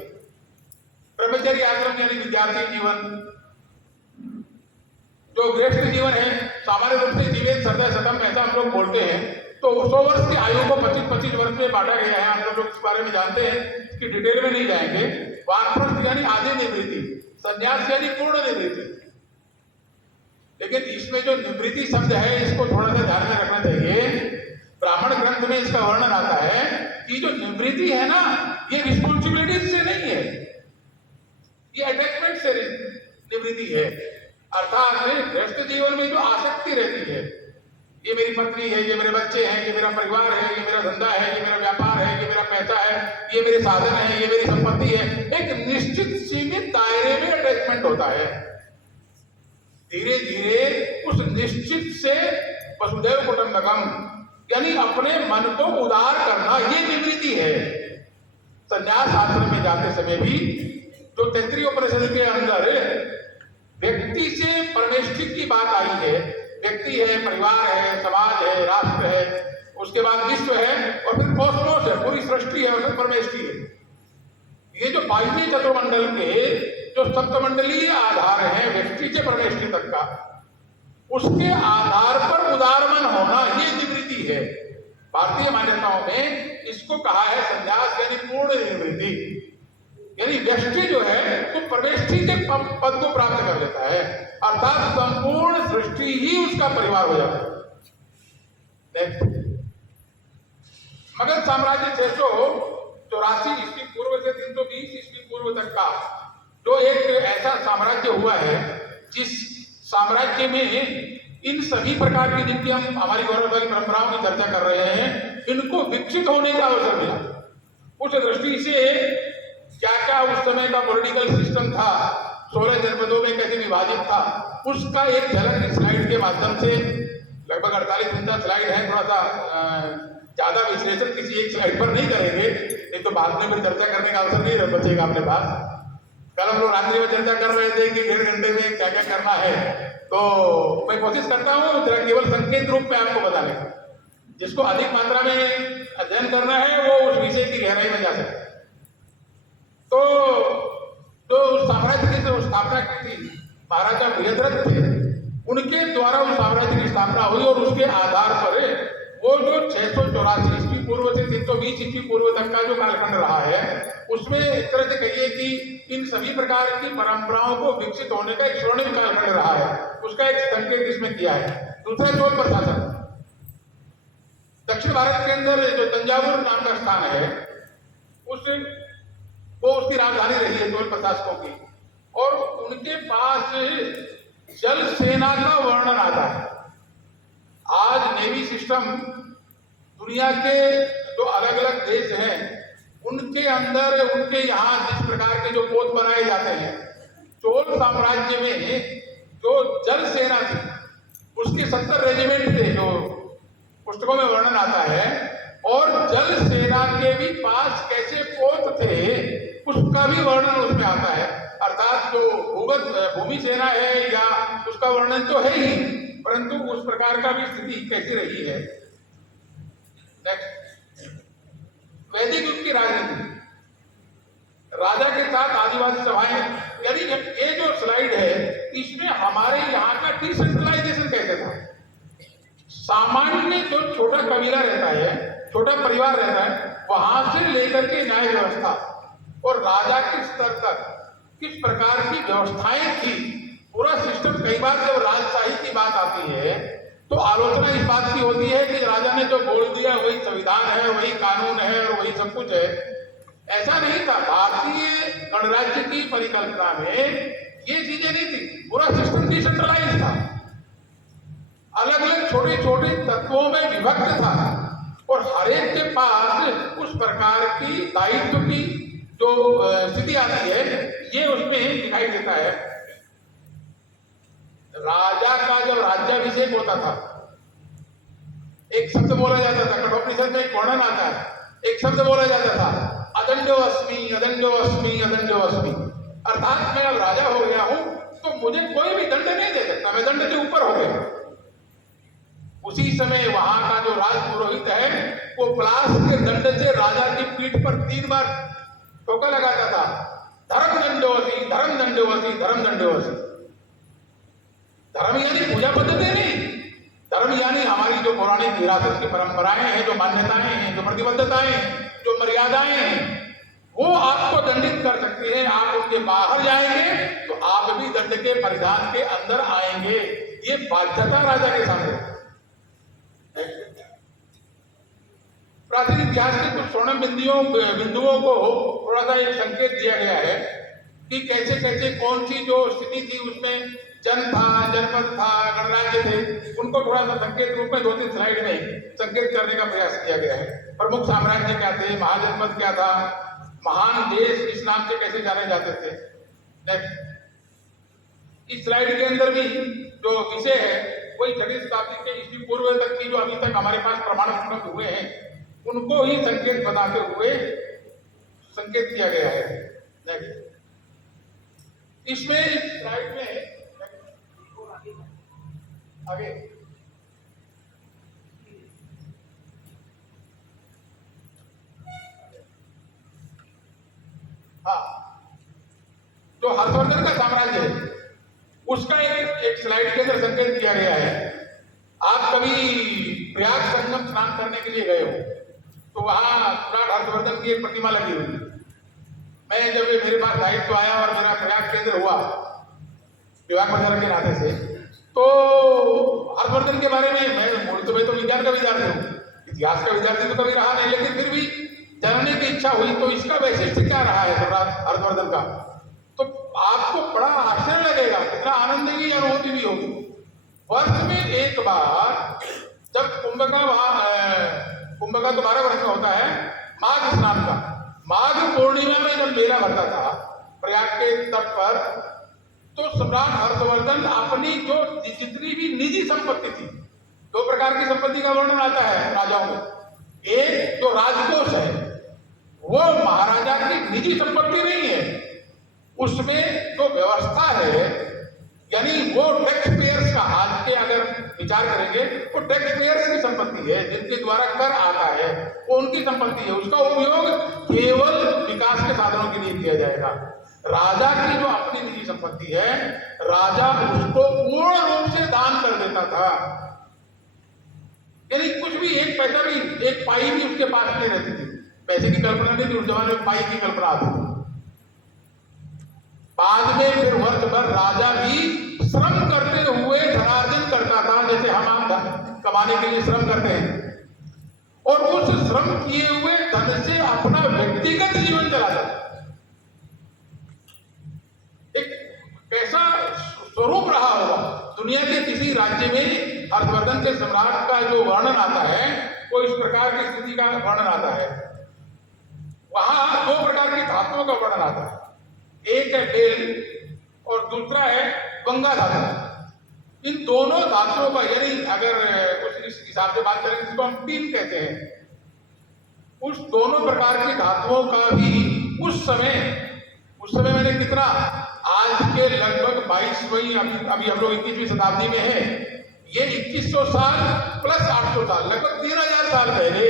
ब्रह्मचर्य आश्रम यानी विद्यार्थी जीवन, जो गृहस्थ जीवन है सामान्य रूप से जीवित सदा शतम ऐसा हम लोग बोलते हैं, तो 100 वर्ष की आयु को 25-25 वर्ष में बांटा गया है। हम लोग इस बारे में जानते हैं, इसकी डिटेल में नहीं जाएंगे। वानप्रस्थ यानी आधी निवृत्ति, संन्यास यानी पूर्ण निवृत्ति। लेकिन इसमें जो निवृत्ति शब्द है इसको थोड़ा सा ध्यान में रखना चाहिए। ब्राह्मण ग्रंथ में इसका वर्णन आता है कि जो निवृत्ति है ना, ये रिस्पॉन्सिबिलिटीज से नहीं है, ये अटैचमेंट से निवृत्ति है। अर्थात गृहस्थ जीवन में जो आसक्ति रहती है, ये मेरी पत्नी है, ये मेरे बच्चे हैं, ये मेरा परिवार है, ये मेरा धंधा है, ये मेरा व्यापार है, ये मेरा पैसा है, ये मेरे साधन है, ये मेरी संपत्ति है, एक निश्चित सीमित दायरे में अटैचमेंट होता है। धीरे धीरे उस निश्चित से वसुधैव कुटुंबकम यानी अपने मन को उदार करना, ये निवृत्ति है। संन्यास आश्रम में जाते समय भी जो तैत्तिरीय उपनिषद के अंदर व्यक्ति से परमेष्ठि की बात आई है, व्यक्ति है, परिवार है, समाज है, राष्ट्र है, उसके बाद विश्व है और फिर कॉस्मोस है, पूरी सृष्टि है और फिर परमेष्ठि है। ये जो 22वें चतुर्मंडल के जो सप्तमंडलीय आधार है व्यक्ति से परमेष्ठि तक का, उसके आधार पर उदारमन होना, ये निवृत्ति है। भारतीय मान्यताओं में इसको कहा है संन्यास यानी पूर्ण निवृत्ति। यानी व्यक्ति जो है वो परमेष्ठि के पद को प्राप्त कर लेता है, अर्थात संपूर्ण सृष्टि ही उसका परिवार हो जाता है। मगध साम्राज्य 684 ईस्वी पूर्व से 320 ईस्वी पूर्व तक का जो एक ऐसा साम्राज्य हुआ है, जिस साम्राज्य में इन सभी प्रकार की जिनकी हम हमारी गौरवशाली परंपराओं की चर्चा कर रहे हैं, इनको विकसित होने का अवसर मिला। उस दृष्टि से क्या क्या उस समय का पॉलिटिकल सिस्टम था, 16 जनपदों में कैसे विभाजित था, उसका एक झलक इस स्लाइड के माध्यम से, लगभग 48-49 स्लाइड है, थोड़ा सा ज्यादा विश्लेषण किसी एक स्लाइड पर नहीं करेंगे, नहीं तो बाद में फिर चर्चा करने का अवसर नहीं बचेगा अपने पास। कल हम लोग रात्रि में चर्चा कर रहे थे कि 1.5 घंटे में क्या क्या करना है, तो मैं कोशिश करता हूँ जरा केवल संकेत रूप में आपको बताने का। जिसको अधिक मात्रा में अध्ययन करना है वो उस विषय की गहराई में जा सकता है। तो जो साम्राज्य की जो स्थापना की थी महाराजा बृहद्रथ थे, उनके द्वारा उस साम्राज्य की स्थापना हुई और उसके आधार पर वो जो 684 ईस्वी पूर्व से 320 ईस्वी पूर्व तक का जो कालखंड रहा है, उसमें एक तरह से कहिए कि इन सभी प्रकार की परंपराओं को विकसित होने का एक स्वर्णिम कालखंड रहा है, उसका एक संकेत इसमें किया है। दूसरा चोल प्रशासन, दक्षिण भारत के अंदर जो तंजावुर नाम का स्थान है, वो उसकी राजधानी रही है चोल प्रशासकों की, और उनके पास जल सेना का वर्णन आता है। आज नेवी सिस्टम दुनिया के जो अलग अलग देश हैं उनके अंदर, उनके यहाँ जिस प्रकार के जो पोत बनाए जाते हैं, चोल साम्राज्य में जो जल सेना थी उसके 70 रेजिमेंट थे, जो पुस्तकों में वर्णन आता है, और जल सेना के भी पास कैसे पोत थे उसका भी वर्णन उसमें आता है। अर्थात जो भूमि सेना है या उसका वर्णन तो है ही, परंतु उस प्रकार का भी स्थिति कैसी रही है। नेक्स्ट, वैदिक युग की राजनीति, राजा के साथ आदिवासी सभाएं, यानी ये जो स्लाइड है इसमें हमारे यहाँ का डिसेंट्रलाइजेशन कैसे था। सामान्य जो छोटा कबीला रहता है, छोटा परिवार रहता है, वहां से लेकर के न्याय व्यवस्था और राजा के स्तर तक किस प्रकार की व्यवस्थाएं थी, पूरा सिस्टम। कई बार जब राजशाही की बात आती है तो आलोचना इस बात की होती है कि राजा ने जो बोल दिया वही संविधान है, वही कानून है और वही सब कुछ है। ऐसा नहीं था। भारतीय गणराज्य की परिकल्पना में ये चीजें नहीं थी, पूरा सिस्टम डिसेंट्रलाइज था, अलग अलग छोटे छोटे तत्वों में विभक्त था, और हर एक के पास उस प्रकार की दायित्व की जो स्थिति आती है ये उसमें दिखाई देता है। राजा का जब राज्याभिषेक होता था, एक शब्द बोला जाता था, कठोपनिषद में एक वर्णन आता है, एक शब्द बोला जाता था, अदंडो अस्मि, अदंडो अस्मि, अदंडो अस्मि। अर्थात मैं अब राजा हो गया हूं तो मुझे कोई भी दंड नहीं दे सकता, मैं दंड के ऊपर हो गया। उसी समय वहां का जो राज पुरोहित है वो प्लास के दंड से राजा की पीठ पर 3 बार ठोका लगाता था, धर्म दंडोसी, धर्म दंडोसी, धर्म दंडोसी। धर्म यानी पूजा पद्धति नहीं, धर्म यानी हमारी जो पौराणिक विरासत की परंपराएं हैं, जो मान्यताएं हैं, जो प्रतिबद्धताएं हैं, जो मर्यादाएं हैं, वो आपको दंडित कर सकती है। आप उनके बाहर जाएंगे तो आप भी दंड के परिधान के अंदर आएंगे। ये बाध्यता राजा के सामने। प्राचीन इतिहास के कुछ स्वर्णिम बिंदुओं को थोड़ा सा एक संकेत दिया गया है कि कैसे कैसे कौन सी जो स्थिति थी उसमें जन था, जनपद था, गणराज्य थे, उनको थोड़ा सा संकेत रूप में 2-3 स्लाइड में संकेत करने का प्रयास किया गया है। प्रमुख साम्राज्य क्या थे, महाजनपद क्या था, महान देश इस नाम से कैसे जाने जाते थे। नेक्स्ट, इस स्लाइड के अंदर भी जो विषय है वही 6वीं शताब्दी के ईस्वी पूर्व तक की जो अभी तक हमारे पास प्रमाण उपलब्ध हुए हैं उनको ही संकेत बताते हुए संकेत किया गया है। नेक्स्ट, इसमें इस स्लाइड में आगे जो हर्षवर्धन का साम्राज्य है उसका एक स्लाइड के अंदर संकेत किया गया है। आप कभी प्रयाग संगम स्नान करने के लिए गए हो तो वहां सम्राट हर्षवर्धन की एक प्रतिमा लगी हुई। मैं जब मेरे पास दायित्व आया और मेरा प्रयाग केंद्र हुआ विभाग प्रचारक के नाते से, तो हर्षवर्धन के बारे में मैं तो विज्ञान का विद्यार्थी हूँ, इतिहास का विद्यार्थी तो कभी रहा नहीं, लेकिन फिर भी जानने की इच्छा हुई। तो इसका वैशिष्ट्य क्या रहा है सम्राट हर्षवर्धन का, तो आपको बड़ा आश्चर्य लगेगा, कितना आनंद की अनुभूति भी होगी। वर्ष में एक बार जब कुंभ का 12 वर्ष का होता है, माघ स्नान का, माघ पूर्णिमा में जब मेला भरता था प्रयाग के तट पर, तो सम्राट हर्षवर्धन अपनी जो जितनी भी निजी संपत्ति थी, 2 प्रकार की संपत्ति का वर्णन आता है राजाओं में। एक जो राजकोष है वो महाराजा की निजी संपत्ति नहीं है, उसमें जो व्यवस्था है यानी वो टैक्स पेयर्स का, आज के अगर विचार करेंगे वो टैक्स पेयर्स की संपत्ति है, जिनके द्वारा कर आता है वो उनकी संपत्ति है। उसका उपयोग केवल विकास के साधनों के लिए किया जाएगा। राजा की जो अपनी निजी संपत्ति है, राजा उसको पूर्ण रूप से दान कर देता था, यानी कुछ भी एक पैसा भी, एक पाई भी उसके पास नहीं रहती थी। पैसे की कल्पना नहीं थी उस जमाने में, पाई की कल्पना आती थी। बाद में फिर वर्ष भर राजा भी श्रम करते हुए धनार्जन करता था, जैसे हम आप कमाने के लिए श्रम करते हैं, और उस श्रम किए हुए धन से अपना व्यक्तिगत जीवन चलाता था। एक कैसा स्वरूप रहा होगा दुनिया के किसी राज्य में। हर्षवर्धन के सम्राट का जो वर्णन आता है वो इस प्रकार की स्थिति का वर्णन आता है। वहां 2 प्रकार की धातुओं का वर्णन आता है, एक है बेल और दूसरा है गंगा धातु। इन दोनों धातुओं का, यानी अगर उस हिसाब से बात करें जिसको हम टीन कहते हैं, उस दोनों प्रकार की धातुओं का भी उस समय मैंने कितना, आज के लगभग 22वीं, अभी हम लोग 21वीं शताब्दी में है, ये 2100 साल प्लस 800 साल, लगभग 3000 साल पहले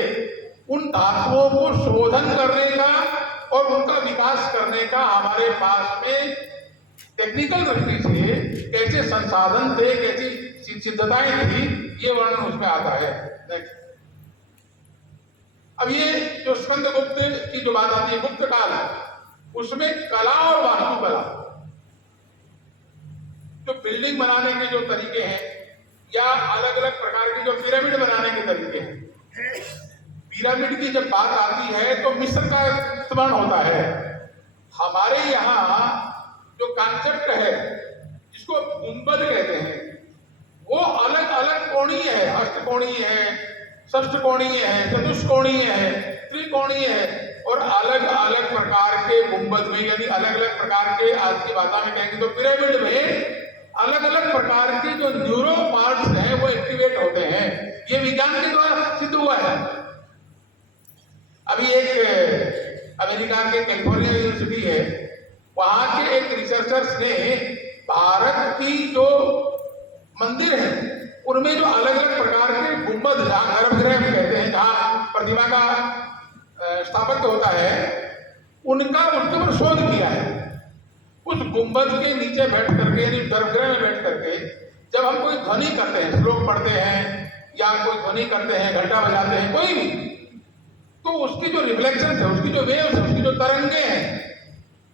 उन धातुओं को शोधन करने का और उनका विकास करने का हमारे पास में टेक्निकल दृष्टि से कैसे संसाधन थे, कैसी सिद्धताएं थी, ये वर्णन उसमें आता है। नेक्स्ट, अब ये जो स्कंदगुप्त की जो बात आती है, गुप्त काल, उसमें कला और वास्तुकला, जो बिल्डिंग बनाने के जो तरीके हैं या अलग अलग प्रकार की जो पिरामिड बनाने के तरीके हैं, पिरामिड की जब बात आती है तो मिस्र का इस्तेमाल होता है। हमारे यहाँ जो कॉन्सेप्ट है जिसको गुंबद कहते हैं, वो अलग अलग कोणीय है, अष्टकोणीय है, षष्ठकोणीय है, चतुष्कोणीय है, त्रिकोणीय है, और अलग अलग प्रकार के गुंबद में, यानी अलग अलग प्रकार के, आज की भाषा में कहेंगे तो पिरामिड में अलग अलग प्रकार के जो न्यूरो पार्ट्स हैं वो एक्टिवेट होते हैं। ये विज्ञान के द्वारा सिद्ध हुआ है। अभी एक अमेरिका के कैलिफोर्निया यूनिवर्सिटी है, वहां के एक रिसर्चर्स ने भारत की जो मंदिर है उनमें जो अलग अलग प्रकार के गुंबद, जहाँ गर्भगृह हम कहते हैं, जहाँ प्रतिमा का स्थापत्य होता है, उनका उसके ऊपर शोध किया है। उस गुंबद के नीचे बैठ करके, यानी गर्भगृह में बैठ करके जब हम कोई ध्वनि करते हैं, श्लोक पढ़ते हैं या कोई ध्वनि करते हैं, घंटा बजाते हैं, कोई भी, तो उसकी जो रिफ्लेक्शन है, उसकी जो वेव्स है, उसकी जो तरंगे हैं,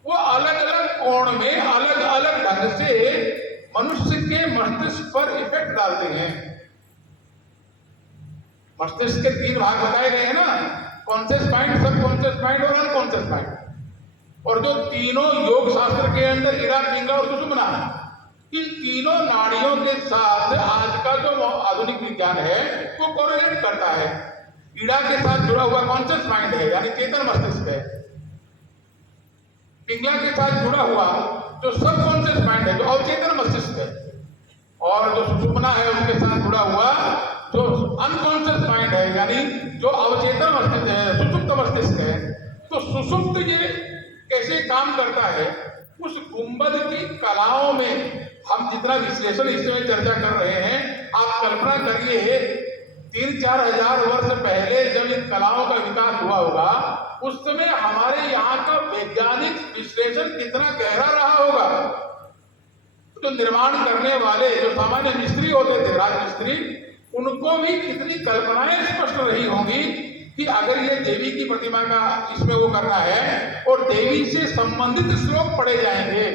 वो अलग अलग कोण में अलग अलग ढंग से मनुष्य के मस्तिष्क पर इफेक्ट डालते हैं। मस्तिष्क के 3 भाग बताए गए हैं ना, कॉन्शियस माइंड, सब कॉन्शियस माइंड और अनकॉन्शियस माइंड। और जो तीनों योग शास्त्र के अंदर इड़ा, पिंगला और सुषुम्ना, इन तीनों नाड़ियों के साथ आज का जो आधुनिक विज्ञान है वो कोरिलेट करता है। इड़ा के साथ जुड़ा हुआ कॉन्शियस माइंड है, यानी चेतन मस्तिष्क है। पिंगला के साथ जुड़ा हुआ जो सब कॉन्शियस माइंड है, जो अवचेतन मस्तिष्क है। और जो सुषुम्ना है उसके साथ जुड़ा हुआ जो अनकॉन्शियस माइंड है, यानी जो अवचेतन मस्तिष्क है, सुषुप्त मस्तिष्क है। तो सुषुप्त ये कैसे काम करता है, उस गुंबद की कलाओं में हम जितना विश्लेषण इस समय चर्चा कर रहे हैं, आप कल्पना करिए 3-4 हजार वर्ष पहले जब इन कलाओं का विकास हुआ होगा, उस समय हमारे यहाँ का वैज्ञानिक विश्लेषण कितना गहरा रहा होगा। तो निर्माण करने वाले जो सामान्य मिस्त्री होते थे, राजमिस्त्री, उनको भी कितनी कल्पनाएं स्पष्ट रही होंगी कि अगर ये देवी की प्रतिमा का इसमें वो करना है और देवी से संबंधित श्लोक पढ़े जाएंगे,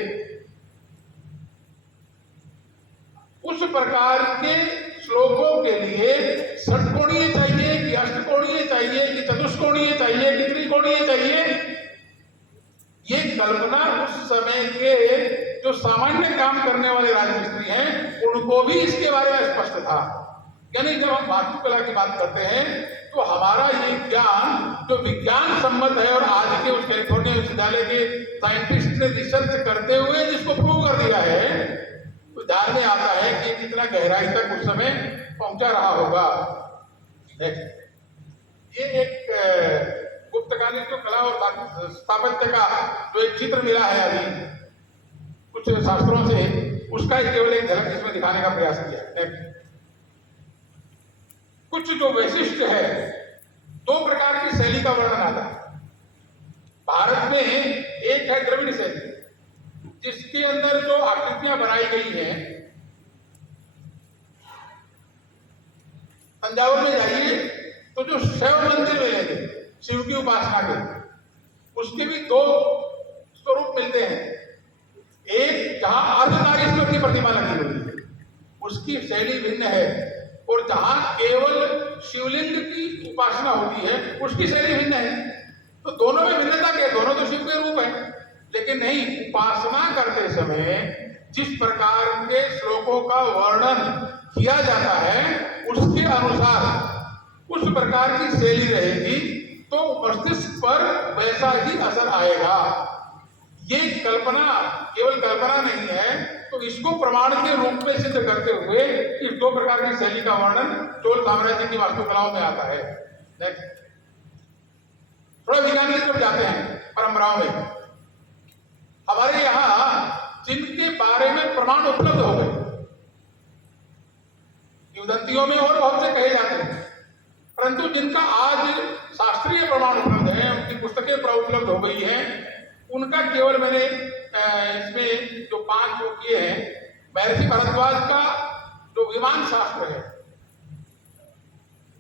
उस प्रकार के श्लोकों के लिए षटकोणीय चाहिए कि अष्टकोणीय चाहिए कि चतुष्कोणीय चाहिए कि त्रिकोणीय चाहिए, ये कल्पना उस समय के जो सामान्य काम करने वाले राजमिस्त्री हैं उनको भी इसके बारे में स्पष्ट था। यानी जब हम वास्तुकला की बात करते हैं तो हमारा ये ज्ञान जो विज्ञान सम्मत है, और आज के उस कैलिफोर्निया विश्वविद्यालय के साइंटिस्ट ने रिसर्च करते हुए जिसको प्रूव कर दिया है, तो ध्यान में आता है कि कितना गहराई तक उस समय पहुंचा रहा होगा। ये एक गुप्तकालीन जो कला और स्थापत्य का जो एक चित्र मिला है अभी कुछ शास्त्रों से, उसका केवल एक झलक इसमें दिखाने का प्रयास किया है। कुछ जो वैशिष्ट है, 2 प्रकार की शैली का वर्णन आता है भारत में। एक है द्रविड़ शैली, जिसके अंदर जो आकृतियां बनाई गई हैं, तंजावुर में जाइए तो जो शैव मंदिर मिलेंगे शिव की उपासना के, उसके भी 2 स्वरूप मिलते हैं। एक जहां अर्धनारीश्वर की प्रतिमा लगी हुई है, उसकी शैली भिन्न है, और जहां केवल शिवलिंग की उपासना होती है उसकी शैली भिन्न है। तो दोनों में भिन्नता क्या है? दोनों तो शिव के रूप है, लेकिन नहीं, उपासना करते समय जिस प्रकार के श्लोकों का वर्णन किया जाता है उसके अनुसार उस प्रकार की शैली रहेगी, तो मस्तिष्क पर वैसा ही असर आएगा। ये कल्पना केवल कल्पना नहीं है, तो इसको प्रमाण के रूप में सिद्ध करते हुए इस 2 प्रकार की शैली का वर्णन चोल साम्राज्य की वास्तुकलाओं में आता है। थोड़ा विज्ञान की तरफ जाते हैं, परंपराओं में हमारे यहाँ जिनके बारे में प्रमाण उपलब्ध हो गए, किंवदंतियों में और बहुत से कहे जाते हैं, परंतु जिनका आज शास्त्रीय प्रमाण उपलब्ध है, उनकी पुस्तकें उपलब्ध हो गई हैं, उनका केवल मैंने इसमें जो 5 वो किए हैं। महर्षि भारद्वाज का जो विमान शास्त्र है,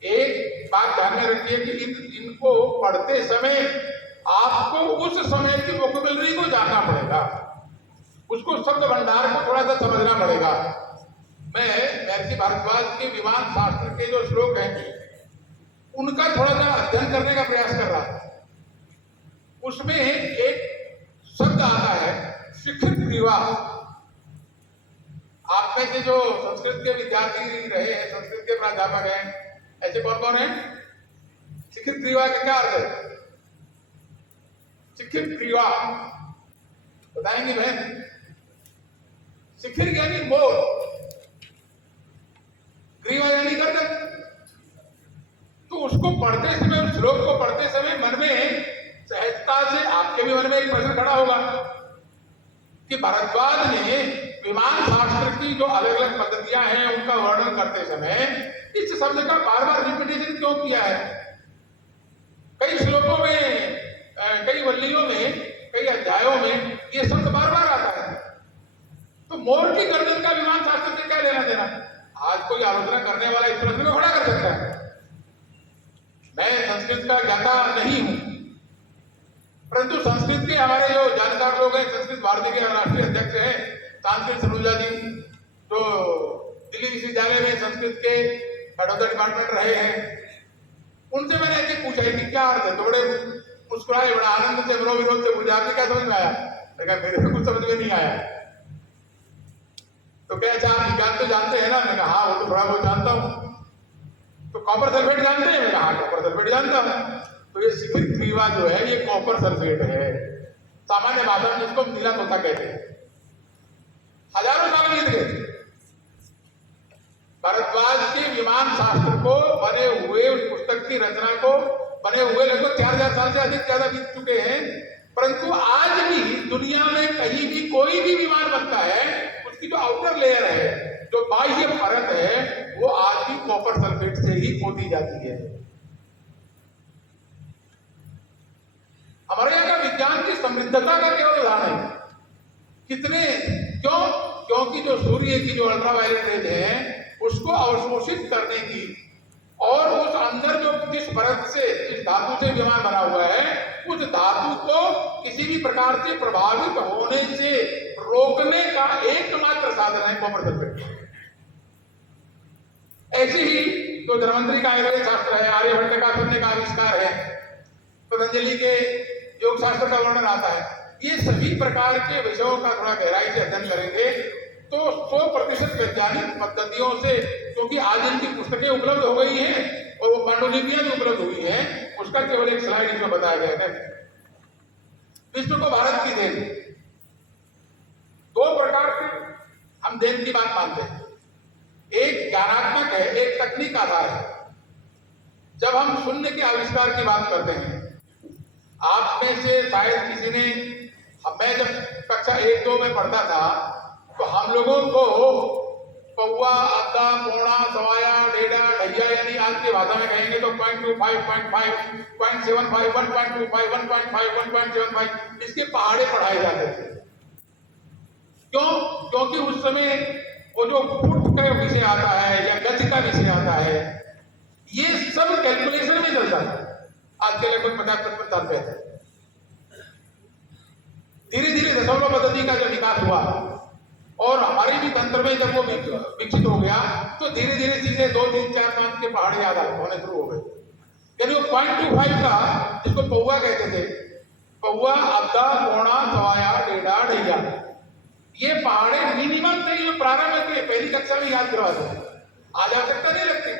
एक बात ध्यान में रखिए कि इनको पढ़ते समय आपको उस समय की वोकेबलरी को जानना पड़ेगा, उसको शब्द भंडार को थोड़ा सा समझना पड़ेगा। मैं महर्षि भारद्वाज के विमान शास्त्र के जो श्लोक हैं उनका थोड़ा सा अध्ययन करने का प्रयास कर रहा था। उसमें एक शब्द आता है शिखर ग्रीवा। आप में से जो संस्कृत के विद्यार्थी रहे हैं, संस्कृत के प्राध्यापक हैं, ऐसे कौन कौन है? शिखर ग्रीवा का क्या अर्थ है? शिखर ग्रीवा बताएंगे बहन? शिखर यानी मोर, ग्रीवा यानी गर्दन। तो उसको पढ़ते समय, उस श्लोक को पढ़ते समय मन में सहजता से आपके भी मन में एक प्रश्न खड़ा होगा कि भारद्वाज ने विमान शास्त्र की जो अलग अलग पद्धतियां हैं उनका वर्णन करते समय इस शब्द का बार बार रिपीटेशन क्यों किया है? कई श्लोकों में, कई वल्लियों में, कई अध्यायों में ये शब्द बार बार आता है। तो मोर की गर्दन का विमान शास्त्र से क्या लेना देना? आज कोई आलोचना करने वाला इस प्रश्न को खड़ा कर सकता है। मैं संस्कृत का ज्ञाता नहीं हूं, परंतु संस्कृत के हमारे जो जानकार लोग हैं, संस्कृत भारती के राष्ट्रीय अध्यक्ष हैं सांस्कृत सलूजा जी, जो दिल्ली विश्वविद्यालय में संस्कृत के हेड ऑफ द डिपार्टमेंट रहे हैं, उनसे मैंने एक पूछा है कि क्या अर्थ है। तो बड़े मुस्कुराए, बड़ा आनंद से, विरोध विरोध से पूछा आपने क्या समझ में आया? लेकिन मेरे को कुछ समझ में नहीं आया। तो क्या आप विज्ञान तो जानते हैं ना? मैंने कहा हाँ, वो तो थोड़ा बहुत जानता हूँ। तो कॉपर सल्फेट जानते हैं? मैंने कहा हाँ, कॉपर सल्फेट जानता हूँ। तो ये शिखर ग्रीवा जो है ये कॉपर सल्फेट है, सामान्य भाषा में जिसको नीला तोता कहते हैं। हजारों साल बीत गए। भारद्वाज के विमान शास्त्र को बने हुए, उस पुस्तक की रचना को बने हुए लगभग 4000 साल से अधिक ज्यादा बीत चुके हैं, परंतु आज भी दुनिया में कहीं भी कोई भी विमान बनता है, उसकी जो आउटर लेयर है, जो बाह्य परत है, वो आज भी कॉपर सल्फेट से ही पोती जाती है। हमारे यहाँ का विज्ञान की समृद्धता का केवल उदाहरण है। कितने, क्योंकि जो सूर्य की जो अल्ट्रावायलेट रेज है उसको अवशोषित करने की, और उस अंदर जो जिस परत से, जिस धातु से विमान बना हुआ है, उस धातु को किसी भी प्रकार से प्रभावित होने से रोकने का एकमात्र साधन है कॉपर सल्फेट। ऐसे ही जो धर्मंतरी का आयुर्वेद शास्त्र है, आर्यभट्ट का शून्य का आविष्कार है, पतंजलि के योग शास्त्र का वर्णन आता है। ये सभी प्रकार के विषयों का थोड़ा गहराई से अध्ययन करेंगे तो 100% वैज्ञानिक पद्धतियों से, क्योंकि आज इनकी पुस्तकें उपलब्ध हो गई हैं और वो पांडुलिपियां भी उपलब्ध हुई हैं, उसका केवल एक स्लाइड इसमें बताया गया है। विश्व को भारत की देन, दो प्रकार के हम देन की बात मानते हैं। एक ज्ञानात्मक है, एक तकनीक आधार है। जब हम शून्य के आविष्कार की बात करते हैं, आप में से शायद किसी ने, मैं जब कक्षा 1-2 में पढ़ता था तो हम लोगों को कौवा, अद्दा, पौड़ा, सवाया, डेढ़ा, ढैया, यानी आज की भाषा में कहेंगे तो 0.25, 0.5, 0.75, 1.25, 1.5, 1.75 इसके पहाड़े पढ़ाए जाते थे। क्यों? क्योंकि उस समय वो जो फुट का विषय आता है या गज का विषय आता है, ये सब कैलकुलेशन में चलता था। आज के लगभग 50-55 साल पहले धीरे धीरे दशमलव पद्धति का जब विकास हुआ और हमारे भी तंत्र में जब वो विकसित हो गया, तो धीरे धीरे चीजें 2, 3, 4, 5 के पहाड़े याद होने शुरू हो गए। यानी वो 0.25 का, जिसको पौवा कहते थे, पौवा, अद्दा, पौड़ा, सवाया, डेढ़ा, ढैया, ये पहाड़े मिनिमम थे जो प्रारंभ के पहली कक्षा में याद करवा दो, आज आवश्यकता नहीं लगती।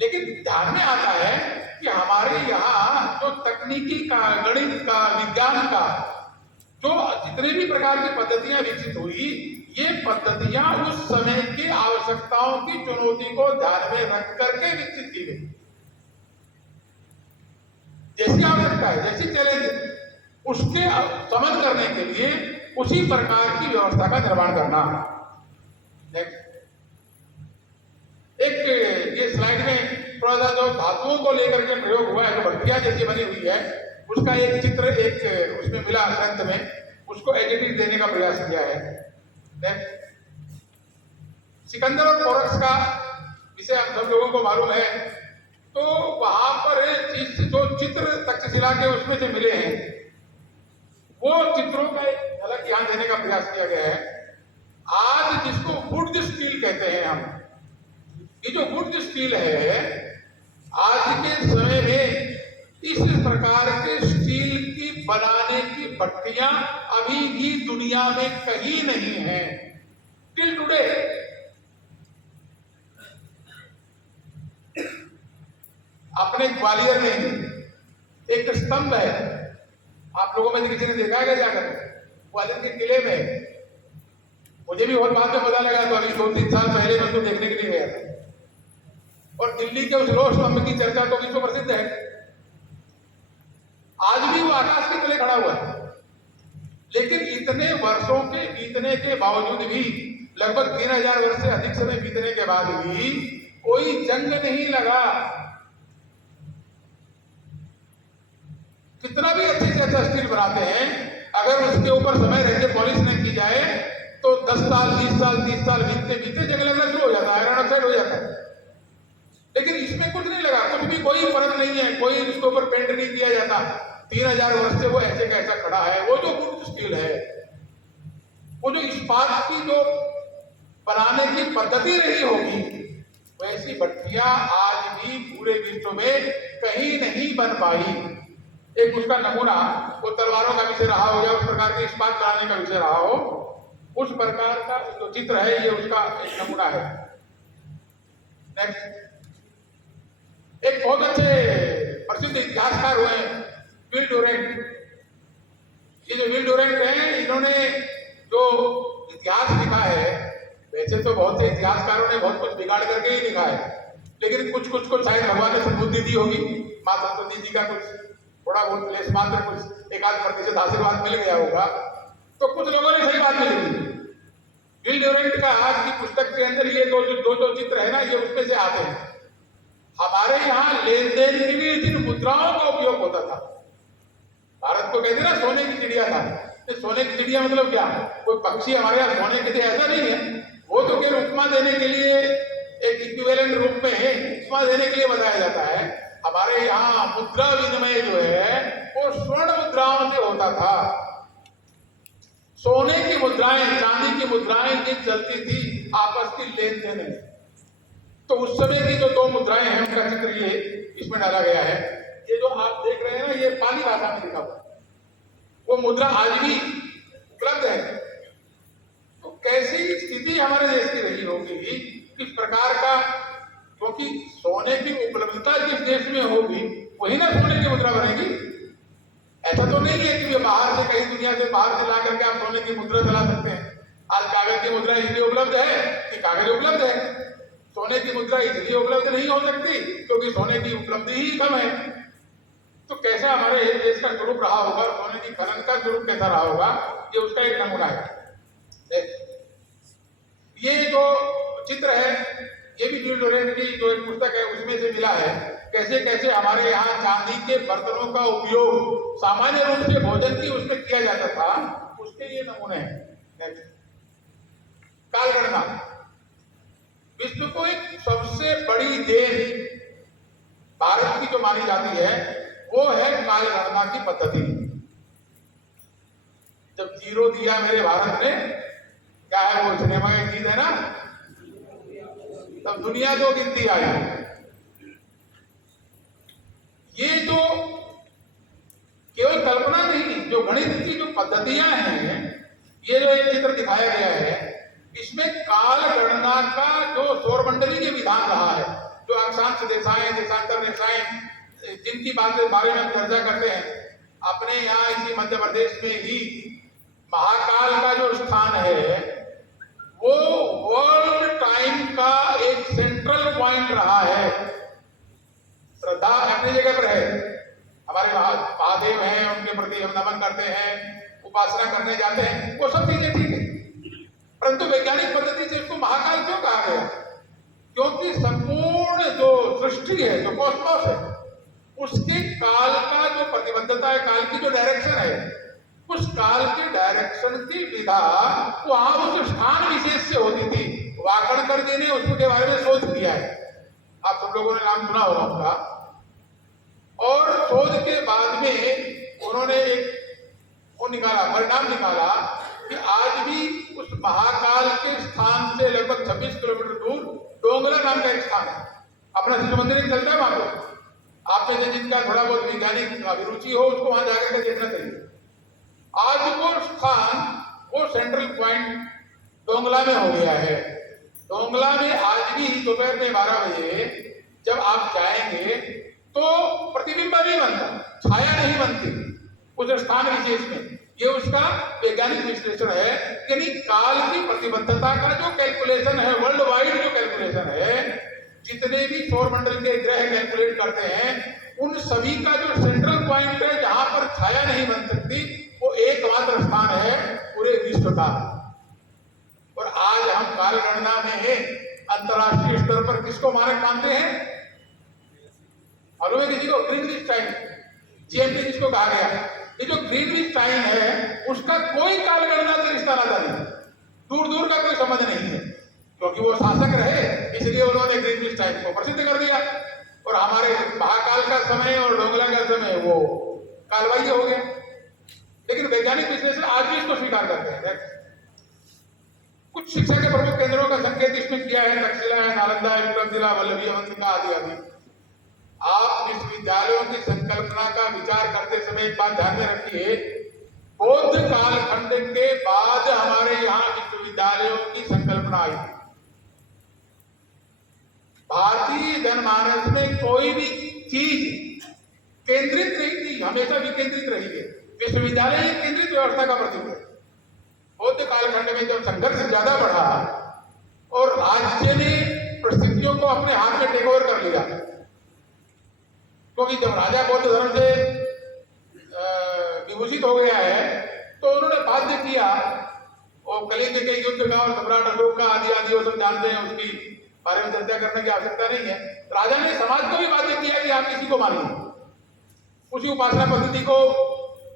लेकिन ध्यान में आता है कि हमारे यहाँ जो तकनीकी का, गणित का, विज्ञान का जो जितने भी प्रकार की पद्धतियां विकसित हुई, ये पद्धतियां उस समय की आवश्यकताओं की चुनौती को ध्यान में रख करके विकसित की गई। जैसी आवश्यकता है, जैसी चैलेंज, उसके समझ करने के लिए उसी प्रकार की व्यवस्था का निर्माण करना। एक ये स्लाइड में थोड़ा सा जो धातुओं को लेकर के प्रयोग हुआ है, जो भट्टियां जैसी बनी हुई है, उसका एक चित्र एक उसमें मिला ग्रंथ में, उसको एडिटिंग देने का प्रयास किया है। सिकंदर और पोरक्स का विषय हम सब लोगों को मालूम है। तो वहां पर जो चित्र तक्षशिला के उसमें से मिले हैं, वो चित्रों का एक झलक ध्यान देने का प्रयास किया गया है। आज जिसको वुड स्टील कहते हैं हम, ये जो वुड स्टील है, आज के समय में इस प्रकार के स्टील की बनाने की भट्टियां अभी भी दुनिया में कहीं नहीं है टिल टुडे। अपने ग्वालियर में एक स्तंभ है, आप लोगों में किसी ने देखा है जाकर ग्वालियर के किले में? मुझे भी बहुत बाद में पता लगा, तो अभी 2-3 साल पहले मैं उसको देखने के लिए गया था। और दिल्ली के उस लोह स्तंभ की चर्चा तो विश्व प्रसिद्ध है। आज भी वो आकाश के तले खड़ा हुआ है, लेकिन इतने वर्षों के बीतने के बावजूद भी, लगभग 3000 वर्ष से अधिक समय बीतने के बाद भी कोई जंग नहीं लगा। कितना भी अच्छे से अच्छा स्टील बनाते हैं, अगर उसके ऊपर समय रहते पॉलिश नहीं की जाए तो 10 साल 20 साल 30 साल बीतते बीतते जंग लगना शुरू हो जाता है, आयरन ऑक्साइड हो जाता है। लेकिन इसमें कुछ नहीं लगा, कुछ भी कोई परत नहीं है, कोई उसके ऊपर पेंट नहीं किया जाता। 3000 वर्ष से वो ऐसे का ऐसा खड़ा है। वो जो गुड स्टील है, वो जो इस्पात की जो बनाने की पद्धति रही होगी, वैसी भट्टियां आज भी पूरे विश्व में कहीं नहीं बन पाई। एक उसका नमूना, वो तलवारों का विषय रहा हो या उस प्रकार के इस्पात बनाने का विषय रहा हो, उस प्रकार का जो चित्र है, ये उसका एक नमूना है। नेक्स्ट, एक बहुत अच्छे प्रसिद्ध इतिहासकार हुए विल डुरेंट। ये जो विल डुरेंट हैं, इन्होंने जो इतिहास लिखा है, वैसे तो बहुत से इतिहासकारों ने बहुत कुछ बिगाड़ करके ही लिखा है, लेकिन कुछ कुछ को शायद भगवान ने सद्बुद्धि दी होगी। माँ सरस्वती जी का कुछ थोड़ा बहुत लेस मात्र कुछ 1-8% आशीर्वाद मिल गया होगा, तो कुछ लोगों ने सही बात नहीं लिखी। विल डुरेंट का आज की पुस्तक के अंदर ये दो चित्र है ना, ये उसमें से आते हैं। हमारे यहाँ लेन देन के लिए जिन मुद्राओं का उपयोग होता था, भारत को कहते ना सोने की चिड़िया था। तो सोने की चिड़िया मतलब क्या? कोई पक्षी हमारे यहाँ सोने के लिए, ऐसा नहीं है। वो तो केवल उपमा देने के लिए, एक इक्विवेलेंट रूप में है, उपमा देने के लिए बताया जाता है। हमारे यहाँ मुद्रा विनिमय जो है वो स्वर्ण मुद्राओं से होता था। सोने की मुद्राएं, चांदी की मुद्राएं जो चलती थी आपस की लेन देन में, तो उस समय की जो 2 मुद्राएं हैं उनका चित्र ये इसमें डाला गया है। ये जो आप देख रहे हैं ना, ये पाली भाषा में लिखा हुआ, वो मुद्रा आज भी उपलब्ध है। तो कैसी स्थिति हमारे देश की रही होगी, किस प्रकार का, क्योंकि सोने की उपलब्धता जिस देश में होगी वही ना सोने की मुद्रा बनेगी। ऐसा तो नहीं है कि बाहर से, कहीं दुनिया से बाहर से ला करके आप सोने की मुद्रा चला सकते हैं। आज कागज की मुद्रा इसलिए उपलब्ध है कि कागज उपलब्ध है। सोने की मुद्रा इसलिए उपलब्ध नहीं हो सकती क्योंकि सोने की उपलब्धि ही कम है। तो कैसा हमारे देश का स्वरूप रहा होगा, सोने की खनन का स्वरूप कैसा रहा होगा, ये उसका एक नमूना है। ये जो चित्र है, ये भी विल डुरेंट की जो एक पुस्तक है उसमें से मिला है। कैसे कैसे हमारे यहाँ चांदी के बर्तनों का उपयोग सामान्य रूप से भोजन की उसमें किया जाता था, उसके ये नमूने हैं। कालगणना विश्व को एक सबसे बड़ी देन भारत की जो मानी जाती है वो है कालगणना की पद्धति। जब 0 दिया मेरे भारत ने, क्या है वो सिनेमा का गीत है ना, तब दुनिया 2 गिनती आई। ये जो केवल कल्पना नहीं, जो गणित की जो पद्धतियां हैं, ये जो एक चित्र दिखाया गया है, इसमें काल गणना का जो सौरमंडली के विधान रहा है, जो अक्षांश रेखाएं, देशांतर रेखाएं, जिनकी बारे में हम चर्चा करते हैं। अपने यहाँ इसी मध्य प्रदेश में ही महाकाल का जो स्थान है वो वर्ल्ड टाइम का एक सेंट्रल पॉइंट रहा है। श्रद्धा अपनी जगह पर है, हमारे महादेव हैं, उनके प्रति हम नमन करते हैं, उपासना करने जाते हैं, वो सब चीजें ठीक है। परंतु वैज्ञानिक पद्धति से इसको महाकाल क्यों कहा गया? क्योंकि संपूर्ण जो सृष्टि है, जो कॉस्मोस है, उसके काल का जो प्रतिबद्धता है, काल की जो डायरेक्शन है, उस काल के डायरेक्शन की विधा वहां उस स्थान विशेष से होती थी। वाकणकर ने उसके बारे में शोध किया है, आप सब लोगों ने नाम सुना होगा उसका। और शोध के बाद में उन्होंने एक वो निकाला, परिणाम निकाला कि आज भी उस महाकाल के स्थान से लगभग 26 किलोमीटर दूर डोंगला नाम का एक स्थान है। अपना शिव मंदिर चलता है वहां पर, आप में से जिनका थोड़ा बहुत वैज्ञानिक अभिरुचि हो उसको वहां जाकर के देखना चाहिए। आज वो स्थान, वो सेंट्रल पॉइंट डोंगला में हो गया है। डोंगला में आज भी दोपहर में 12 बजे जब आप जाएंगे तो प्रतिबिंब नहीं बनता, छाया नहीं बनती उस स्थान विशेष में। ये उसका वैज्ञानिक विश्लेषण है। यानी काल की प्रतिबद्धता का जो कैलकुलेशन है, वर्ल्ड वाइड जो कैलकुलेशन है, जितने भी सौरमंडल के ग्रह कैलकुलेट करते हैं, उन सभी का जो सेंट्रल पॉइंट है जहां पर छाया नहीं बन सकती, वो एकमात्र स्थान है था। और आज हम काल गणना में अंतरराष्ट्रीय स्तर पर किसको मानक मानते हैं? मालूम है किसी को? ग्रीनविच टाइम, जीएमटी जिसको कहा गया। ये जो ग्रीनविच टाइम है उसका कोई काल गणना से रिश्ता नाता नहीं, दूर दूर का कोई संबंध नहीं है, क्योंकि वो शासक रहे इसलिए उन्होंने ग्रीनविच टाइम को प्रसिद्ध कर दिया। और हमारे महाकाल का समय और डोंगला का समय वो कालबाह्य हो गया। लेकिन वैज्ञानिक विश्लेषण आज भी इसको स्वीकार करते हैं। कुछ शिक्षा के प्रमुख केंद्रों का संकेत इसमें किया है, तक्षशिला है, नालंदा है, विक्रम जिला, वल्लभी अवंतिका आदि आदि। आप विश्वविद्यालयों की संकल्पना का विचार करते समय एक बात ध्यान में रखिए, बौद्ध कालखंड के बाद हमारे यहाँ विश्वविद्यालयों की संकल्पना आई। भारतीय जनमानस में कोई भी चीज केंद्रित नहीं थी, हमेशा विकेंद्रित रही है। विश्वविद्यालय एक केंद्रित व्यवस्था का प्रतीक है। बौद्ध कालखंड में जब संघर्ष ज्यादा बढ़ा और राज्य ने परिस्थितियों को अपने हाथ में टेक ओवर कर लिया, क्योंकि जब राजा बौद्ध धर्म से विभूषित हो गया है तो उन्होंने बाध्य किया, और कलिंग के युद्ध का और सम्राट अशोक का आदि आदि वो सब जानते हैं, उसकी बारे में चर्चा करने की आवश्यकता नहीं है। राजा ने समाज को भी बाध्य किया कि आप किसी को मानिए, उसी उपासना पद्धति को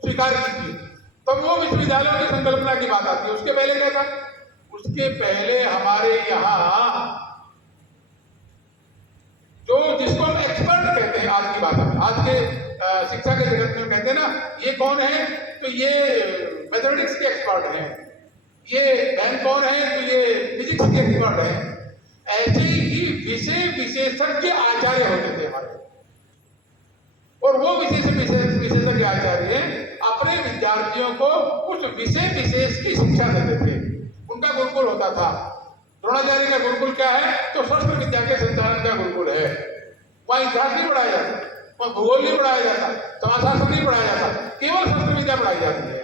स्वीकार कीजिए। तब वो विश्वविद्यालयों की संकल्पना की बात आती है। उसके पहले क्या था? उसके पहले हमारे यहाँ जो जिसको हम एक्सपर्ट कहते हैं, आज की बात है, आज के शिक्षा के जगत में कहते हैं ना, ये कौन है? तो ये मैथमेटिक्स के एक्सपर्ट हैं। ये बैंक कौन है? तो ये फिजिक्स के एक्सपर्ट हैं। ऐसे ही विषय विशेषज्ञ आचार्य होते थे हमारे, और वो विशेषज्ञ आचार्य अपने विद्यार्थियों को उस विषय विशेष की शिक्षा देते थे। उनका गुरुकुल होता था। द्रोणाचार्य का गुरुकुल क्या है? तो शस्त्र विद्या के संचालन का गुरुकुल है। वहां इतिहास नहीं पढ़ाया जाता, वहां भूगोल नहीं पढ़ाया जाता, समाजशास्त्र नहीं पढ़ाया जाता, केवल शस्त्र विद्या पढ़ाई जाती है।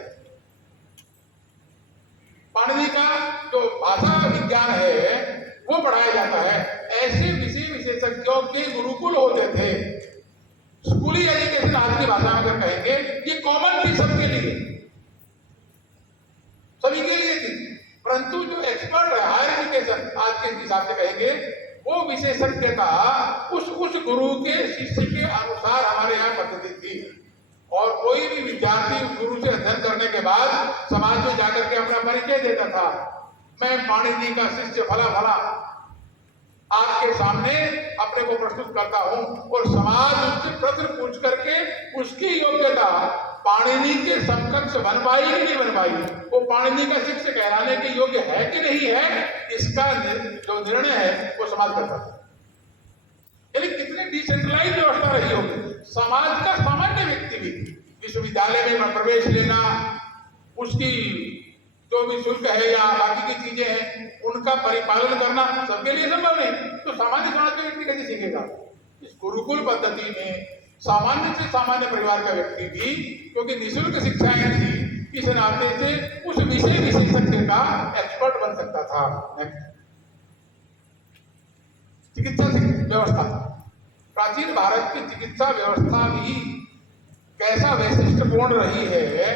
पाणिनि का जो भाषा विज्ञान है वो पढ़ाया जाता है। ऐसे विषय विशेषज्ञों के गुरुकुल होते थे। स्कूली एजुकेशन आज की भाषा में अगर कहेंगे, ये कॉमन थी सबके लिए, सभी के लिए थी। परंतु जो एक्सपर्ट है, हायर एजुकेशन आज के हिसाब से कहेंगे, वो विशेषज्ञता उस गुरु के शिष्य के अनुसार हमारे यहाँ पद्धति थी। और कोई भी विद्यार्थी उस गुरु से अध्ययन करने के बाद समाज में जाकर के अपना परिचय देता था। मैं पाणिनि का शिष्य फला फला आपके सामने अपने को प्रस्तुत करता हूं, और समाज उससे प्रश्न पूछ करके उसकी योग्यता पाणिनि के समकक्ष बन पाई कि नहीं बन पाई, वो पाणिनि का शिष्य कहलाने के योग्य है कि नहीं है, इसका जो निर्णय है वो समाज करता है। यानी कितनी डिसेंट्रलाइज व्यवस्था रही होगी। समाज का सामान्य व्यक्ति भी विश्वविद्यालय में प्रवेश लेना, उसकी जो भी शुल्क है या बाकी की चीजें हैं उनका परिपालन करना सबके लिए संभव नहीं। तो सामान्य समाज का व्यक्ति कैसे सीखेगा? इस गुरुकुल पद्धति में सामान्य से सामान्य परिवार का व्यक्ति भी, क्योंकि निःशुल्क शिक्षाएं थी, इस नाते से उस विषय विशेषज्ञ का एक्सपर्ट बन सकता था। चिकित्सा व्यवस्था, प्राचीन भारत की चिकित्सा व्यवस्था भी कैसा वैशिष्ट्यपूर्ण रही है,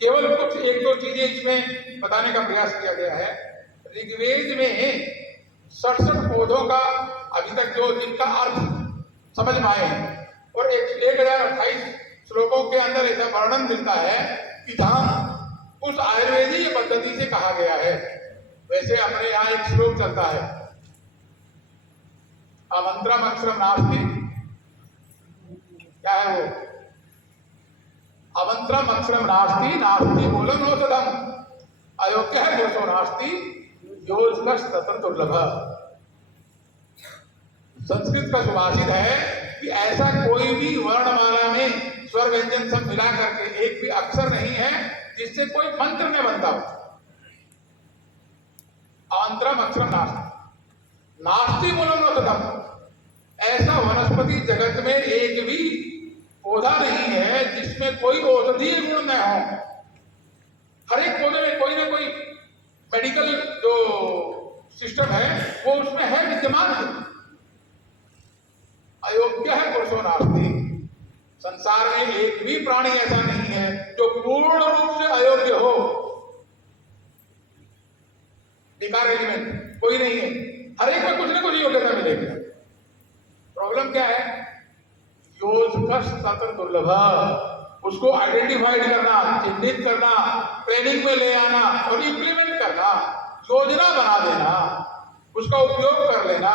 केवल कुछ एक दो चीजें इसमें बताने का प्रयास किया गया है। ऋग्वेद में 67 पौधों का अभी तक जो जिनका अर्थ समझ में आए हैं, और 1028 श्लोकों के अंदर ऐसा वर्णन मिलता है कि जहां उस आयुर्वेदीय पद्धति से कहा गया है। वैसे अपने यहाँ एक श्लोक चलता है, अमंत्रम अक्षरम नास्ति, क्या है वो? अमंत्रम अक्षरम नास्ति, नास्ति मूलम औषधम, अयोग्य है दोषो नास्ति, योजकश तत्र दुर्लभ। संस्कृत का सुभाषित है कि ऐसा कोई भी वर्णमाला में स्वर व्यंजन सब मिला करके एक भी अक्षर नहीं है जिससे कोई मंत्र न बनता हो। अमंत्रम अक्षरम नास्ति, नास्ति मूलम औषधम, ऐसा वनस्पति जगत में एक भी पौधा नहीं है जिसमें कोई औषधीय गुण न हो। हर एक पौधे में कोई ना कोई मेडिकल जो सिस्टम है वो उसमें है, विद्यमान है। अयोग्य है पुरुषो नास्ति, संसार में एक भी प्राणी ऐसा नहीं है जो पूर्ण रूप से अयोग्य हो। दुर्लभ, उसको आइडेंटिफाइड करना, चिन्हित करना, ट्रेनिंग में ले आना और इम्प्लीमेंट करना, योजना बना देना, उसका उपयोग कर लेना,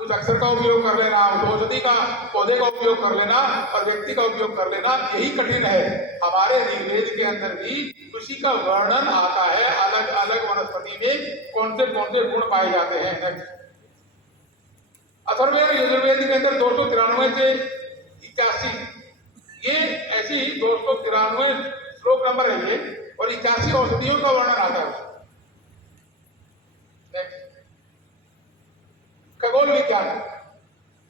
उस अक्षर का उपयोग कर लेना, उस औषधि का पौधे का उपयोग कर लेना और व्यक्ति का उपयोग कर लेना, यही कठिन है। हमारे ऋग्वेद के अंदर भी उसी का वर्णन आता है, अलग अलग वनस्पति में कौन से गुण पाए जाते हैं। अथर्ववेद यजुर्वेद के अंदर 293 से 81 ये ऐसी 293 श्लोक नंबर है ये, और 81 औषधियों का वर्णन आता है। खगोल विज्ञान,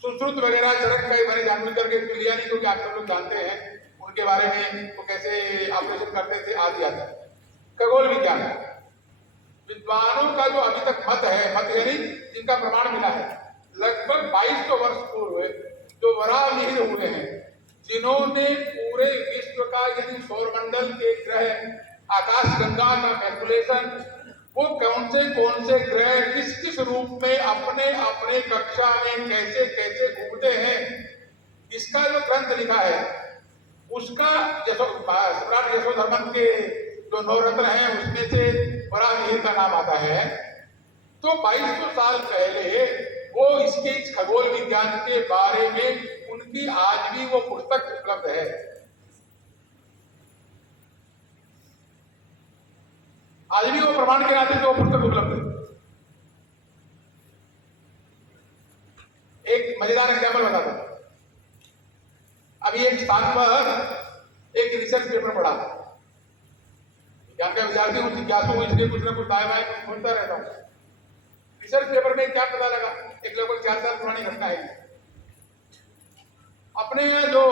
सुश्रुत वगैरह, चरक का मैंने जानबूझ करके लिया नहीं क्योंकि आप सब लोग जानते हैं उनके बारे में, वो कैसे ऑपरेशन करते थे आदि आदि। खगोल विज्ञान विद्वानों का जो अभी तक मत यानी जिनका प्रमाण मिला है, लगभग 2200 वर्ष पूर्व जो वराह मिहिर हुए हैं, जिन्होंने पूरे विश्व का यानी सौरमंडल के ग्रह, आकाश गंगा का कैलकुलेशन, वो कौन से ग्रह किस किस रूप में अपने अपने कक्षा में कैसे कैसे घूमते हैं, इसका जो ग्रंथ लिखा है उसका सम्राट यशोधर्मन के जो नवरत्न हैं उसमें से वराहमिहिर का नाम आता है। तो 2200 साल पहले वो इसके इस खगोल विज्ञान के बारे में उनकी आज भी वो पुस्तक उपलब्ध है। आज भी वो प्रमाण के नाते से वो पुस्तक उपलब्ध है। एक मजेदार एग्जाम्पल बताता हूं। अभी एक स्थान पर एक रिसर्च पेपर पढ़ा, ज्ञान का विद्यार्थी हूं, जिज्ञासु हूं, इसलिए कुछ ना कुछ दाएं बाएं ढूंढता रहता हूं। रिसर्च पेपर में क्या पता लगा, एक लगभग 4 साल पुरानी घटना है। अपने यहाँ जो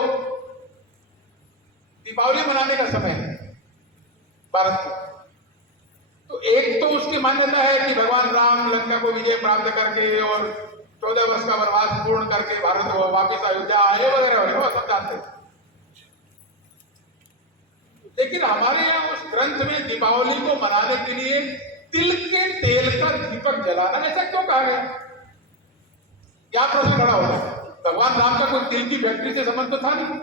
दीपावली मनाने का समय है भारत में, तो एक तो उसकी मान्यता है कि भगवान राम लंका को विजय प्राप्त करके और 14 वर्ष का वनवास पूर्ण करके भारत वापिस अयोध्या आए वगैरह वगैरह सब जानते हैं। लेकिन हमारे यहाँ उस ग्रंथ में दीपावली को मनाने के लिए तिल के तेल का दीपक जलाना ऐसा क्यों कहा गया? क्या प्रश्न खड़ा होता है? भगवान राम का कोई तिल की फैक्ट्री से संबंध तो था नहीं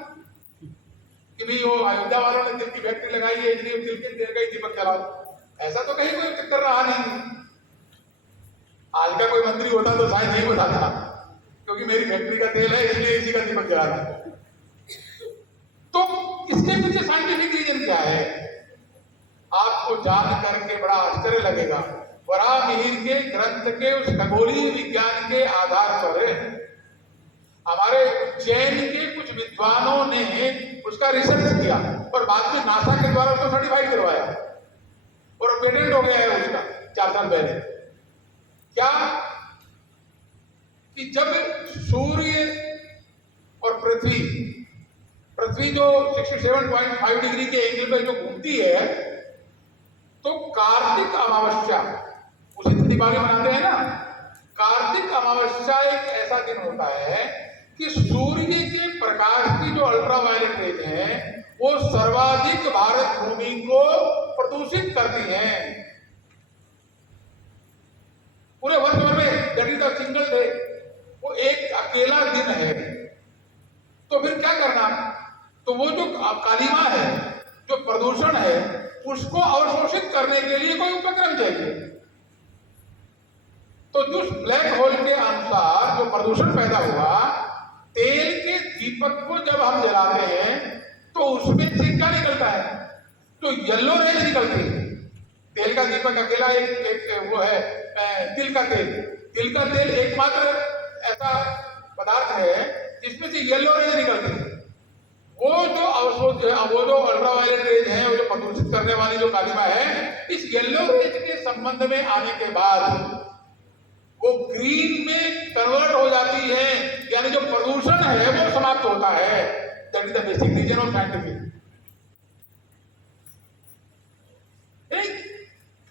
कि भाई वो अयोध्या वालों ने तिल की फैक्ट्री लगाई है इसलिए तिल के तेल का ही दीपक जलाओ, ऐसा तो कहीं कोई चक्कर रहा नहीं। आज का कोई मंत्री होता तो शायद नहीं बताता, क्योंकि मेरी फैक्ट्री का तेल है इसलिए इसी का दीपक जला रहा है। तो इसके पीछे साइंटिफिक रीजन क्या है? आपको जान करके बड़ा आश्चर्य लगेगा। वराहमिहिर के ग्रंथ के उस खगोलीय विज्ञान के आधार पर हमारे उज्जैन के कुछ विद्वानों ने उसका रिसर्च किया और बाद में नासा के द्वारा उसको सर्टिफाई करवाया और पेटेंट हो गया है उसका 4 साल पहले। क्या कि जब सूर्य और पृथ्वी जो 67.5 डिग्री के एंगल पर जो घूमती है, तो कार्तिक अमावस्या, उसी दिन दिवाली मनाते हैं ना, कार्तिक अमावस्या एक ऐसा दिन होता है कि सूर्य के प्रकाश की जो अल्ट्रावायलेट रेज हैं वो सर्वाधिक भारत भूमि को प्रदूषित करती हैं। पूरे वर्ष भर में that is the single day, वो एक अकेला दिन है। तो फिर क्या करना? तो वो जो कालिमा है, जो प्रदूषण है, उसको अवशोषित करने के लिए कोई उपक्रम चाहिए। तो जिस ब्लैक होल के अनुसार जो प्रदूषण पैदा हुआ, तेल के दीपक को जब हम जलाते हैं तो उसमें से क्या निकलता है? तो येलो रेज निकलती है। तेल का दीपक अकेला एक वो है तिल का तेल। तिल का तेल एकमात्र ऐसा पदार्थ है जिसमें से येलो रेज निकलती है। वो जो अल्ट्रावायलेट रेज है, वो जो प्रदूषित करने वाली जो कालिमा है, इस येलो रेज के संबंध में आने के बाद वो ग्रीन में कन्वर्ट हो जाती है, यानी जो प्रदूषण है वो समाप्त होता है। That is the basic reason of scientific.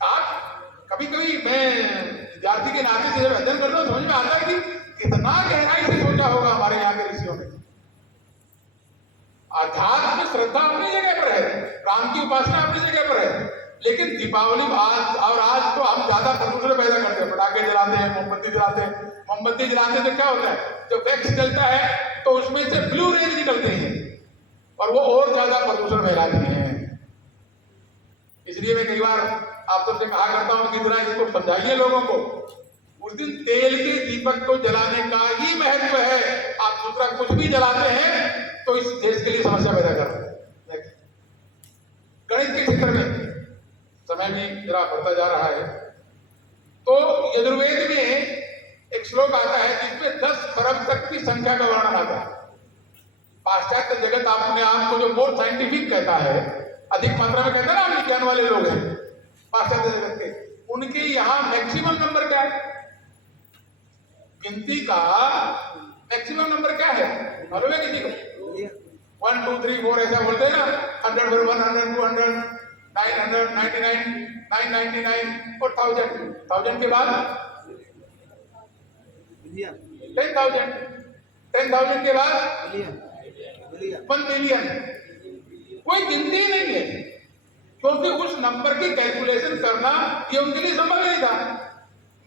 आप कभी मैं विद्यार्थी के नाते से जब अध्ययन करता हूं समझ में आता है कि कितना गहराई से सोचा होगा हमारे यहाँ के ऋषियों ने। आध्यात्म श्रद्धा अपनी जगह पर है, राम की उपासना अपनी जगह पर है, लेकिन दीपावली आज तो हम ज्यादा प्रदूषण पैदा करते हैं, पटाखे जलाते हैं, मोमबत्ती जलाते हैं। मोमबत्ती जलाते से क्या होता है? जब वैक्स जलता है तो उसमें से ब्लू रेज निकलते हैं और वो और ज्यादा प्रदूषण फैलाती हैं। इसलिए मैं कई बार आप सबसे कहा करता हूं कि जरा इसको समझाइए लोगों को। उस दिन तेल के दीपक को जलाने का ही महत्व है। आप दूसरा कुछ भी जलाते हैं तो इस देश के लिए समस्या पैदा कर रहे हैं। गणित के क्षेत्र में समय भी जरा बढ़ता जा रहा है, तो यजुर्वेद में एक श्लोक आता है जिसमें 10 खरब तक की संख्या का वर्णन आता है। पाश्चात्य जगत अपने आप को जो मोर साइंटिफिक कहता है, अधिक मात्रा में कहता है ना, हम विज्ञान वाले लोग हैं पाश्चात्य जगत के, उनके यहाँ मैक्सिमम नंबर क्या है? गिनती का मैक्सिमम नंबर क्या है मालूम है किसी को? 1 2 3 4 ऐसा बोलते हैं ना। 100 100 200 900 99 999 और 1000 के बाद 10,000 के बाद 1 मिलियन। कोई गिनती ही नहीं है, क्योंकि उस नंबर की कैलकुलेशन करना ये उनके लिए संभव नहीं था।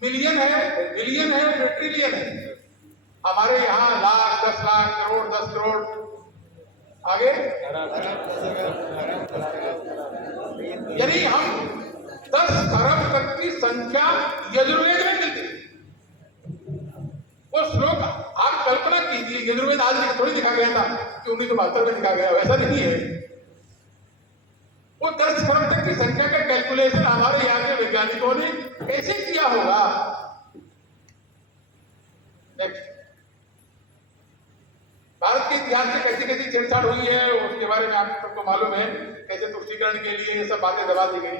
मिलियन है, बिलियन है, फिर ट्रिलियन है। हमारे यहाँ लाख, 10 लाख, करोड़, 10 करोड़, आगे यानी हम 10 खरब तक की संख्या यजुर्वेद में मिलती है। वो श्लोक आप कल्पना कीजिए, यजुर्वेद आज थोड़ी लिखा गया था कि 1972 में लिखा गया, वैसा नहीं है। वो 10 खरब तक की संख्या का कैलकुलेशन हमारे यहाँ के वैज्ञानिकों ने कैसे किया होगा? भारत के इतिहास में कैसी कैसी छेड़छाड़ हुई है उसके बारे में आप सबको मालूम है। कैसे तुष्टीकरण के लिए ये सब बातें दबा दी गई।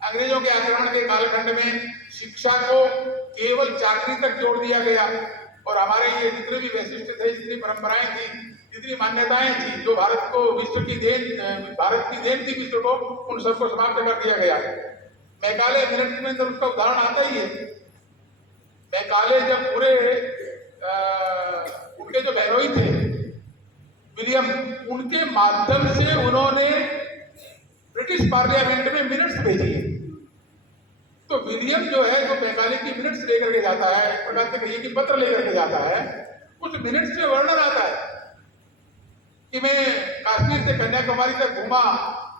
अंग्रेजों के आक्रमण के कालखंड में शिक्षा को केवल चाकरी तक जोड़ दिया गया, और हमारे ये जितने भी वैशिष्ट थे, जितनी परंपराएं थी, जितनी मान्यताएं थी, जो भारत को विश्व की देन, भारत की देन थी विश्व को, उन सबको समाप्त कर दिया गया। मैकाले मिलिट्री में अंदर उसका उदाहरण आता ही है। मैकाले जब पूरे उनके जो बहनोई थे विलियम, उनके माध्यम से उन्होंने ब्रिटिश पार्लियामेंट में मिनट्स भेजी। तो विलियम जो है, जो मैकाले की मिनट्स लेकर के जाता है, एक प्रकार से कहिए कि पत्र लेकर के जाता है, उस मिनट्स में वर्णन आता है कि मैं कश्मीर से कन्याकुमारी तक घूमा,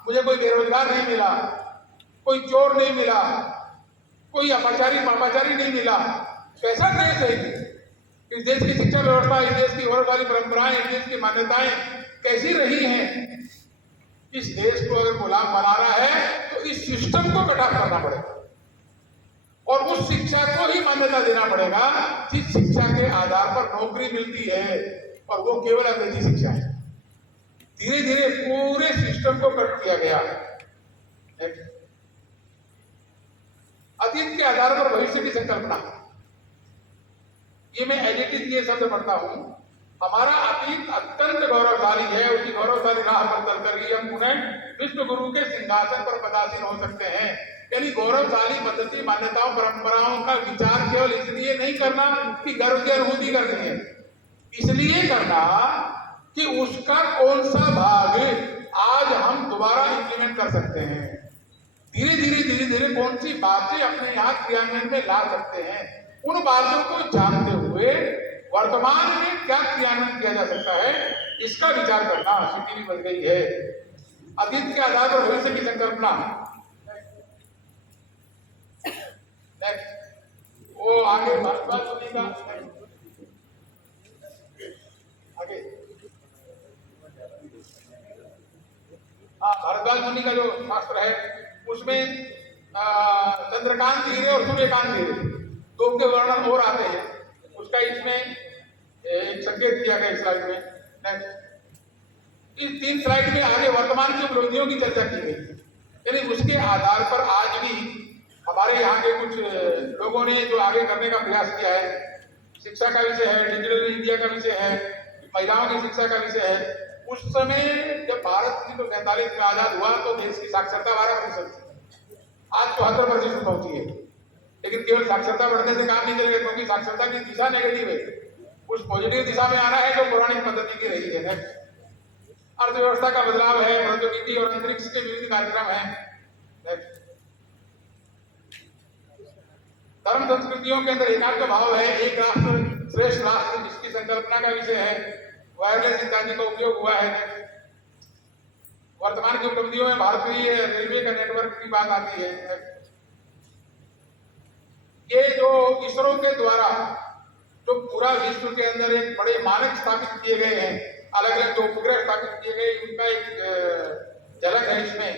मुझे कोई बेरोजगार नहीं मिला, कोई चोर नहीं मिला, कोई पापाचारी नहीं मिला। कैसा देश है? इस देश की शिक्षा व्यवस्था, इस देश की और वाली परंपराएं, इस देश की मान्यताएं कैसी रही हैं? इस देश को अगर गुलाम बनाना है तो इस सिस्टम को कटाफ करना पड़ेगा, और उस शिक्षा को ही मान्यता देना पड़ेगा जिस शिक्षा के आधार पर नौकरी मिलती है, और वो केवल अंग्रेजी शिक्षा है। धीरे धीरे पूरे सिस्टम को कट किया गया। अतीत के आधार पर भविष्य की संकल्पना, ये मैं एडिटिव ये शब्द पढ़ता हूं। हमारा अतीत अत्यंत गौरवशाली है, उसी गौरवशाली राह पर चलकर ही हम पुनः विश्व गुरु के सिंहासन पर पदासीन हो सकते हैं। यानी गौरवशाली पद्धति, मान्यताओं, परंपराओं का विचार केवल इसलिए नहीं करना कि गर्व की अनुभूति करनी है, इसलिए करना कि उसका कौन सा भाग आज हम दोबारा इंप्लीमेंट कर सकते हैं। धीरे धीरे कौन सी बातें अपने यहाँ क्रियान्वयन में ला सकते हैं, उन बातों को जानते हुए वर्तमान में क्या क्रियान्वयन किया जा सकता है, इसका विचार करना स्थिति बन गई है। अतीत के आधार पर भविष्य की संकल्पना। वो आगे भारद्वाज मुनि का, आगे भारद्वाज मुनि का जो शास्त्र है उसमें चंद्रकांत धीरे और सूर्यकांत धीरे दो के वर्णन और आते हैं। उसका इसमें एक संकेत किया गया स्लाइड में। इस 3 स्लाइड में आगे वर्तमान की उपलब्धियों की चर्चा की गई, यानी उसके आधार पर आज भी हमारे यहाँ के कुछ लोगों ने जो आगे करने का प्रयास किया है। शिक्षा का विषय है, डिजिटल इंडिया का विषय है, महिलाओं की शिक्षा का विषय है। उस समय जब भारत 1947 में आजाद हुआ तो देश की साक्षरता 12% थी, आज 74% पहुंची है। लेकिन केवल साक्षरता बढ़ने से काम नहीं चलेगा, क्योंकि साक्षरता की दिशा नेगेटिव है। उस पॉजिटिव दिशा में आना है जो पौराणिक पद्धति की रही है। अर्थव्यवस्था का बदलाव है, प्रौद्योगिकी और अंतरिक्ष के विविध कार्यक्रम है। धर्म संस्कृतियों के अंदर एकात्म भाव है, एक राष्ट्र श्रेष्ठ राष्ट्र जिसकी संकल्पना का विषय है। वायरलेस इत्यादि का उपयोग हुआ है। वर्तमान की उपलब्धियों में भारतीय रेलवे का नेटवर्क की बात आती है। ये जो इसरो के द्वारा जो पूरा विश्व के अंदर एक बड़े मानक स्थापित किए गए हैं, अलग अलग जो उपग्रह स्थापित किए गए, उनका एक झलक है इसमें।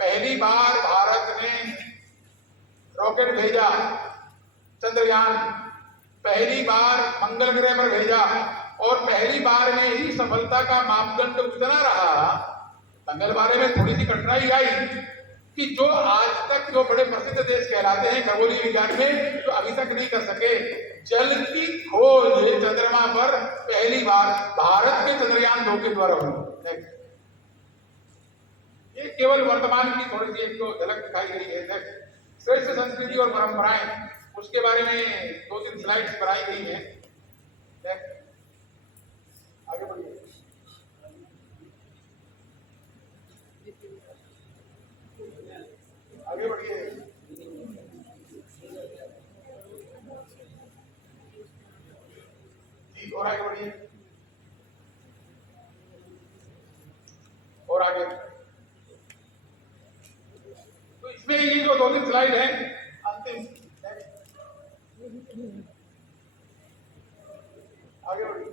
पहली बार भारत ने रॉकेट भेजा, चंद्रयान, पहली बार मंगल ग्रह पर भेजा, और पहली बार में ही सफलता का मापदंड उतना रहा। मंगल बारे में थोड़ी सी कठिनाई आई कि जो आज तक जो बड़े प्रसिद्ध देश कहलाते हैं खगोलीय विज्ञान में, जो अभी तक नहीं कर सके, जल की खोज चंद्रमा पर पहली बार भारत के चंद्रयान 2 के द्वारा हुई। ये केवल वर्तमान की थोड़ी सी एक झलक दिखाई गई है। श्रेष्ठ संस्कृति और परंपराएं, उसके बारे में 2-3 स्लाइड्स बनाई गई हैं। आगे बढ़िए। आगे बढ़िए। जी, और आगे बढ़िए, और आगे। तो इसमें ये जो 2-3 स्लाइड है अंतिम, आगे बढ़िए,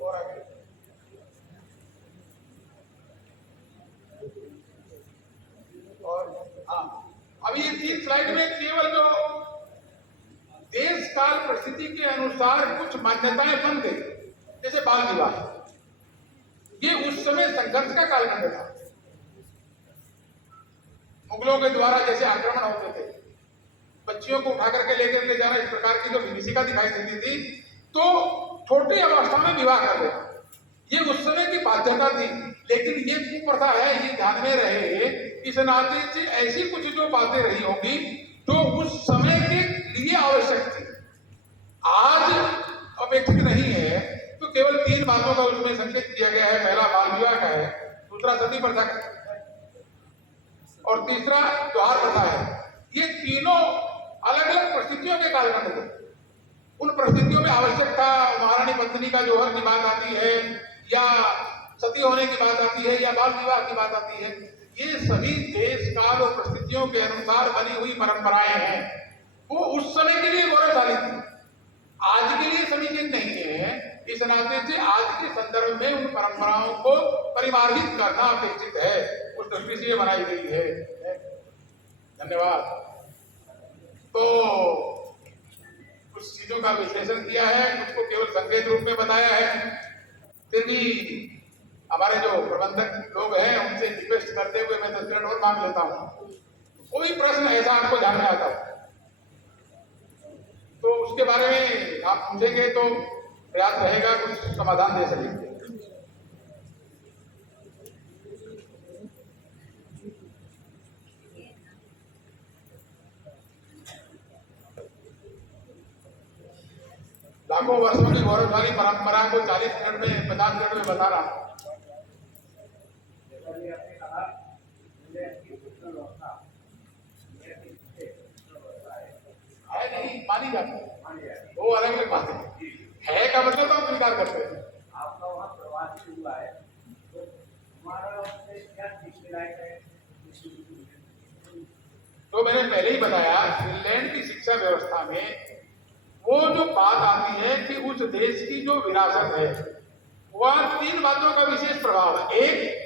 और आगे। और हाँ, अब ये 3 स्लाइड में केवल जो देश काल परिस्थिति के अनुसार कुछ मान्यताएं बन गई, जैसे बाल विवाह, ये उस समय संघर्ष का कालखंड था। मुगलों के द्वारा जैसे आक्रमण होते थे, बच्चियों को उठा करके लेकर ले जाना, इस प्रकार की जो विभीषिका दिखाई देती थी, तो छोटी अवस्था में विवाह कर देना, ये उस समय की बाध्यता थी। लेकिन ये कुप्रथा है, ये ध्यान में रहे। इस नाते से ऐसी कुछ जो बातें रही होंगी जो उस समय के लिए आवश्यक थी, आज अपेक्षित नहीं है। तो केवल 3 बातों का उसमें संकेत किया गया है। पहला बाल विवाह का है, दूसरा सती प्रथा का है, और तीसरा द्वार प्रथा है। ये तीनों अलग अलग परिस्थितियों के कालखंड थे। उन परिस्थितियों में आवश्यक था, महारानी पत्नी का जौहर की बात आती है, या सती होने की बात आती है, या बाल विवाह की बात आती है। ये सभी देश काल और परिस्थितियों के अनुसार बनी हुई परंपराएं हैं। वो उस समय के लिए गौरवशाली थी, आज के लिए समीचीन नहीं है। इस नाते से आज के संदर्भ में उन परंपराओं को परिमार्जित करना अपेक्षित है, उस दृष्टि से ये बनाई गई है। धन्यवाद। तो कुछ चीजों का विश्लेषण किया है, कुछ को केवल संकेत रूप में बताया है। फिर भी हमारे जो प्रबंधक लोग हैं, उनसे रिक्वेस्ट करते हुए मैं 10 मिनट और मांग लेता हूँ। कोई प्रश्न ऐसा आपको ध्यान में आता है तो उसके बारे में आप पूछेंगे तो प्रयास रहेगा कुछ समाधान दे सकेंगे। लाखों वर्षों की गौरवशाली परंपरा को 40 मिनट में 50 मिनट में बता रहा हूं। है नहीं, मानी जाती है, वो अलग अलग बात है का मतलब तो हम स्वीकार करते हैं। आपका वहाँ प्रवासी हुआ है, तो हमारा उससे क्या सीखने लायक है? तो मैंने पहले ही बताया, फिनलैंड की शिक्षा व्यवस्था में वो जो बात आती है कि उस देश की जो विरासत है, वह 3 बातों का विशेष प्रभाव है। एक,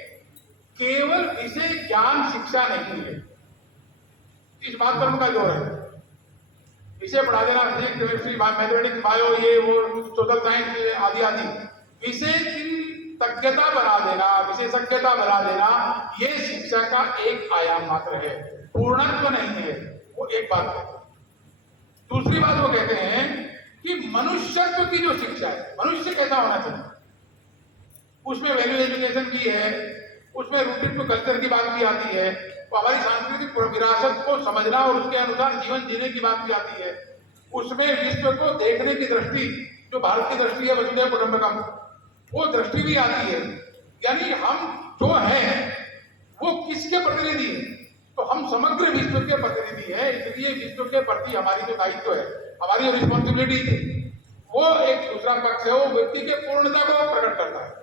केवल विषय ज्ञान शिक्षा नहीं है, इस बात पर उनका जोर है। विषय पढ़ा देना, फिजिक्स, केमिस्ट्री, मैथमेटिक्स, बायो, ये वो सोशल साइंस आदि आदि, विषय की तज्ञता बना देना, विशेषज्ञता बना देना, ये शिक्षा का एक आयाम मात्र है, पूर्णत्व नहीं है। वो एक बात है। दूसरी बात वो कहते हैं कि मनुष्यत्व की जो शिक्षा है, मनुष्य कैसा होना चाहिए, उसमें वैल्यू एजुकेशन की है, उसमें रूटेड टू कल्चर की बात भी आती है, तो हमारी सांस्कृतिक विरासत को समझना और उसके अनुसार जीवन जीने की बात भी आती है। उसमें विश्व को देखने की दृष्टि, जो भारत की दृष्टि है वसुधैव कुटुंबकम, वो दृष्टि भी आती है। यानी हम जो हैं वो किसके प्रतिनिधि हैं? तो हम समग्र विश्व के प्रतिनिधि हैं। इसलिए विश्व के प्रति हमारी जो दायित्व है, हमारी जो रिस्पॉन्सिबिलिटी है, वो एक दूसरा पक्ष है, वो व्यक्ति के पूर्णता को प्रकट करता है।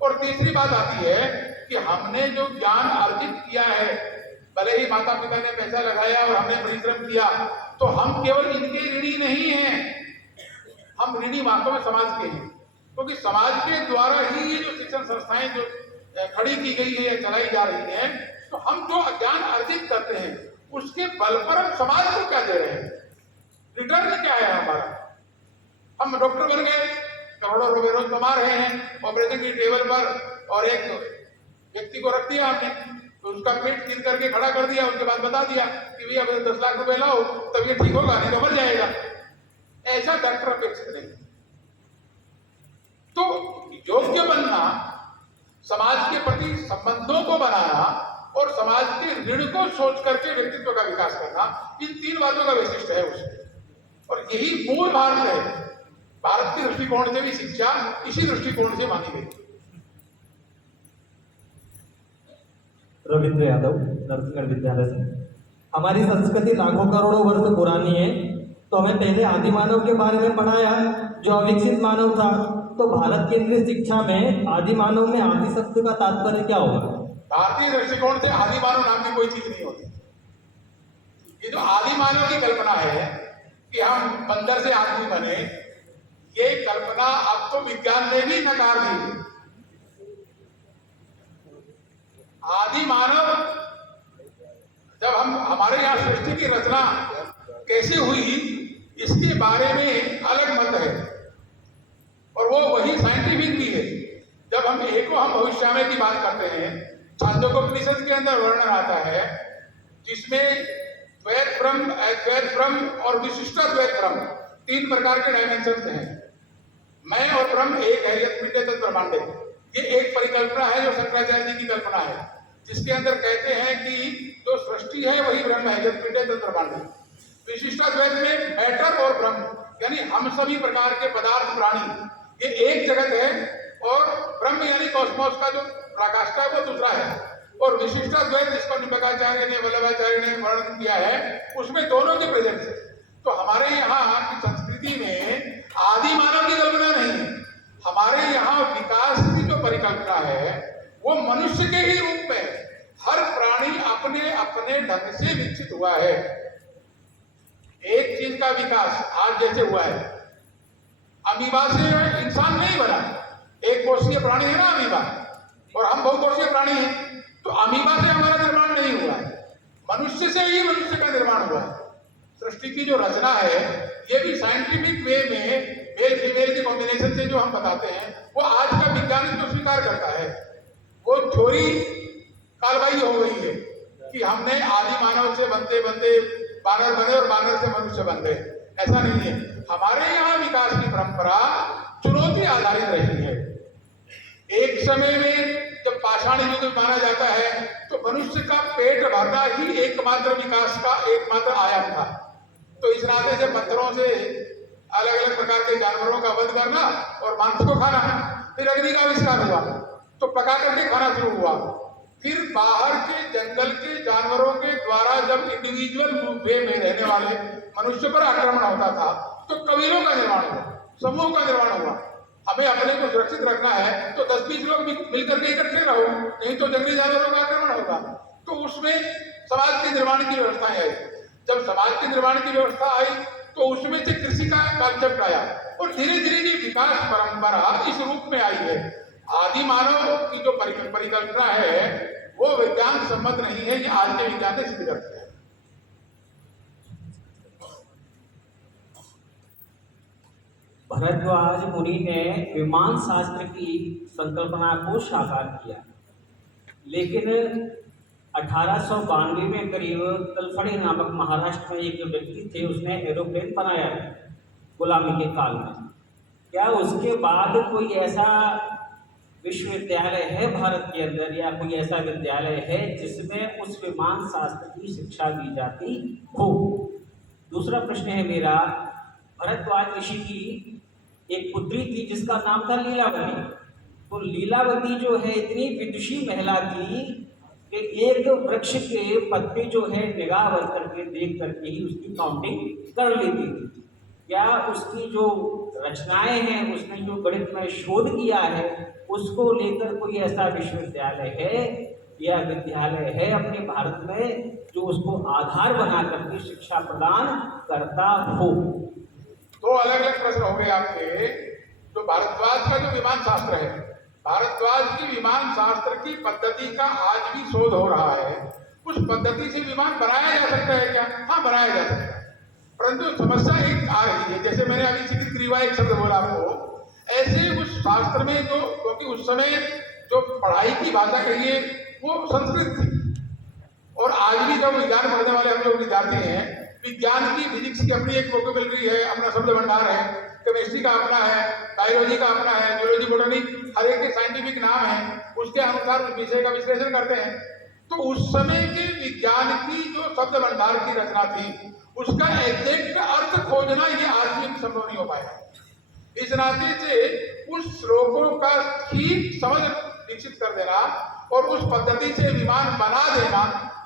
और तीसरी बात आती है कि हमने जो ज्ञान अर्जित किया है, भले ही माता पिता ने पैसा लगाया और हमने परिश्रम किया, तो हम केवल इनके ऋणी नहीं हैं, हम ऋणी वास्तव में समाज के हैं। क्योंकि समाज के द्वारा ही ये जो शिक्षण संस्थाएं जो खड़ी की गई है या चलाई जा रही हैं, तो हम जो ज्ञान अर्जित करते हैं उसके बल पर हम समाज को क्या दे रहे हैं, रिटर्न क्या है हमारा। हम डॉक्टर बन गए, करोड़ों रुपए रोज कमा रहे हैं ऑपरेशन की टेबल पर, और एक व्यक्ति को रख दिया हमने, तो उसका पेट चीर करके खड़ा कर दिया, उसके बाद बता दिया कि भैया 10 लाख रुपए लाओ तब ये ठीक होगा, नहीं तो मर जाएगा। ऐसा डॉक्टर अपेक्षित नहीं। तो योग्य बनना, समाज के प्रति संबंधों को बनाना और समाज के ऋण को सोच करके व्यक्तित्व का विकास करना, इन 3 बातों का विशिष्ट है उसमें। और यही मूल भारत है। भारत के दृष्टिकोण से भी शिक्षा इसी दृष्टिकोण से मानी गई। रविंद्र यादव, नरसिंहगढ़ विद्यालय से। हमारी संस्कृति लाखों करोड़ों वर्ष पुरानी है, तो हमें पहले आदि मानव के बारे में पढ़ाया जो अविकसित मानव था। तो भारत केंद्रीय शिक्षा में आदि मानव में आदि शब्द का तात्पर्य क्या होगा? भारतीय दृष्टिकोण से आदि मानव नाम की कोई चीज नहीं होती। ये जो आदि मानव की कल्पना है कि हम बंदर से आदमी बने, ये कल्पना अब तो विज्ञान ने भी नकार दी। आदि मानव, जब हम हमारे यहाँ सृष्टि की रचना कैसे हुई इसके बारे में अलग मत है, और वो वही साइंटिफिक भी है। जब हम भविष्यामय की बात करते हैं, छांदोग्योपनिषद के अंदर वर्णन आता है जिसमें द्वैत ब्रह्म, अद्वैत ब्रह्म और विशिष्टाद्वैत ब्रह्म 3 प्रकार के डायमेंशन हैं। मैं और ब्रह्म एक है, यत् विद्यते तत् ब्रह्मांडे। ये एक परिकल्पना है जो शंकराचार्य जी की कल्पना है, जिसके अंदर कहते हैं कि जो सृष्टि है वही ब्रह्म है, यत् विद्यते तत् ब्रह्मांडे। विशिष्टाद्वैत में मैटर और ब्रह्म, यानी हम सभी प्रकार के पदार्थ प्राणी, ये एक जगत है, और ब्रह्म यानी कॉस्मोस का जो प्रकाष्ठा है वो दूसरा है। और विशिष्टाद्वैत जिसको निम्बकाचार्य ने, वल्लभाचार्य ने वर्णन किया है, उसमें दोनों के प्रेजेंस है। तो हमारे यहाँ की संस्कृति में आदि मानव की कल्पना नहीं है। हमारे यहाँ विकास की जो परिकल्पना है वो मनुष्य के ही रूप में, हर प्राणी अपने अपने ढंग से विकसित हुआ है। एक चीज का विकास आज जैसे हुआ है, अमीबा से इंसान नहीं बना। एक कोषीय प्राणी है ना अमीबा, और हम बहुकोषीय प्राणी हैं। तो अमीबा से हमारा निर्माण नहीं हुआ है, मनुष्य से ही मनुष्य का निर्माण हुआ है। सृष्टि की जो रचना है ये भी साइंटिफिक वे में मेल फीमेल के कॉम्बिनेशन से जो हम बताते हैं, वो आज का विज्ञान तो स्वीकार करता है। वो थ्योरी कार्रवाई हो गई है कि हमने आदि मानव से बनते बनते बानर बने और बानर से मनुष्य बन गए। ऐसा नहीं है। हमारे यहाँ विकास की परंपरा चुनौती आधारित रही है। एक समय में जब पाषाण युग माना जाता है तो मनुष्य का पेट भरना ही एकमात्र विकास का एकमात्र आयाम था। तो इस नाते से पत्थरों से अलग अलग प्रकार के जानवरों का वध करना और मांस को खाना, फिर अग्नि का आविष्कार हुआ तो पका करके खाना शुरू हुआ। फिर बाहर के जंगल के जानवरों के द्वारा जब इंडिविजुअल वे में रहने वाले मनुष्य पर आक्रमण होता था तो कबीलों का निर्माण हुआ, समूह का निर्माण हुआ। हमें अपने को सुरक्षित रखना है तो 10-20 लोग मिलकर के इकट्ठे रहो, नहीं तो जंगली जानवरों का आक्रमण होगा। तो उसमें समाज के निर्माण की व्यवस्थाएं आई। जब समाज के निर्माण की व्यवस्था आई तो उसमें से कृषि का कॉन्सेप्ट आया और धीरे धीरे ये विकास परंपरा इस रूप में आई है। आदि मानव की जो परिकल्पना है वो विज्ञान सम्मत नहीं है, ये आज के विज्ञान ने सिद्ध कर दिया है। भरद्वाज मुनि ने विमान शास्त्र की संकल्पना को साकार किया, लेकिन 1892 में करीब तलफड़ी नामक महाराष्ट्र में एक व्यक्ति थे, उसने एरोप्लेन बनाया गुलामी के काल में। क्या उसके बाद कोई ऐसा विश्वविद्यालय है भारत के अंदर या कोई ऐसा विद्यालय है जिसमें उस विमान शास्त्र की शिक्षा दी जाती हो? दूसरा प्रश्न है मेरा, भरद्वाज ऋषि की एक पुत्री थी जिसका नाम था लीलावती। तो लीलावती जो है इतनी विदुषी महिला थी कि एक वृक्ष के पत्ते जो है निगाह बंद करके देख करके ही उसकी काउंटिंग कर लेती थी। क्या उसकी जो रचनाएं हैं, उसने जो गणित में शोध किया है, उसको लेकर कोई ऐसा विश्वविद्यालय है या विद्यालय है अपने भारत में जो उसको आधार बना करके शिक्षा प्रदान करता हो? दो अलग अलग प्रश्न हो गए आपके। जो भारद्वाज का जो विमान शास्त्र है, भारद्वाज की विमान शास्त्र की पद्धति का आज भी शोध हो रहा है। उस पद्धति से विमान बनाया जा सकता है क्या? हाँ, बनाया जा सकता है, परंतु समस्या एक आ रही है। जैसे मैंने अभी चिकित क्रिया एक शब्द बोला आपको, ऐसे उस शास्त्र में जो, क्योंकि उस समय जो पढ़ाई की भाषा कहिए वो संस्कृत थी, और आज भी जब विज्ञान पढ़ने वाले हम लोग विद्यार्थी हैं, विज्ञान की, फिजिक्स की अपनी एक वोकेबलरी है, अपना शब्द भंडार है, केमिस्ट्री का अपना है, बायोलॉजी का अपना है, जियोलॉजी, बॉटनी, हर एक के साइंटिफिक नाम है, उसके अनुसार उस विषय का विश्लेषण करते हैं। तो उस समय के विज्ञान की जो शब्द भंडार की रचना थी, उसका एग्जैक्ट अर्थ खोजना ये आज भी संभव नहीं हो पाया। इस नाते से उस श्लोकों का ठीक समझ विकसित कर देना और उस पद्धति से विमान बना देना,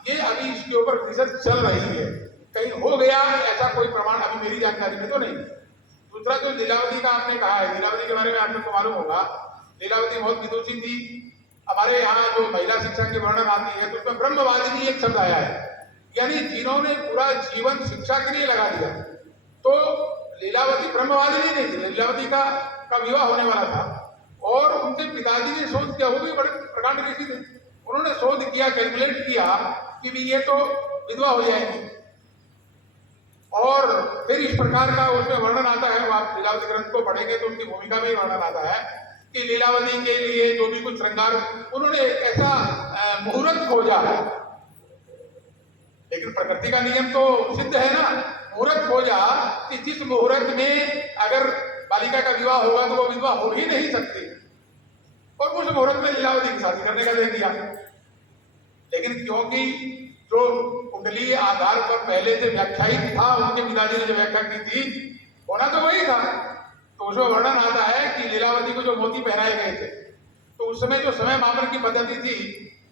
ये अभी इसके ऊपर रिसर्च चल रही है। कहीं हो गया ऐसा कोई प्रमाण अभी मेरी जानकारी में तो नहीं। दूसरा जो लीलावती का आपने कहा है, लीलावती के बारे में आप सबको मालूम होगा, लीलावती बहुत विदुषी थी। हमारे यहाँ जो महिला शिक्षा की वर्णन आती है तो उसमें ब्रह्मवादिनी एक शब्द आया है, यानी जिन्होंने पूरा जीवन शिक्षा के लिए लगा दिया। तो लीलावती ब्रह्मवादिनी नहीं थी, लीलावती का विवाह होने वाला था और उनके पिताजी ने शोध किया, वो भी बड़े प्रकांड ऋषि थे, उन्होंने शोध किया, कैलकुलेट किया कि भी ये तो विधवा हो जाएंगी, और फिर इस प्रकार का उसमें वर्णन आता है। आप लीलावती ग्रंथ को पढ़ेंगे तो उसकी भूमिका में वर्णन आता है कि लीलावती के लिए जो भी कुछ श्रृंगार, उन्होंने ऐसा मुहूर्त खोजा, लेकिन प्रकृति का नियम तो सिद्ध है ना, मुहूर्त खोजा कि जिस मुहूर्त में अगर बालिका का विवाह होगा तो वो विवाह हो ही नहीं सकती, और उस मुहूर्त में लीलावती की शादी करने का दे दिया। लेकिन क्योंकि जो कुंडलीय आधार पर पहले से व्याख्यायित था, उनके पिताजी ने जो व्याख्या की थी, होना तो वही था। तो उसमें वर्णन आता है कि लीलावती को जो मोती पहनाए गए थे, तो उस समय जो समय मापन की पद्धति थी,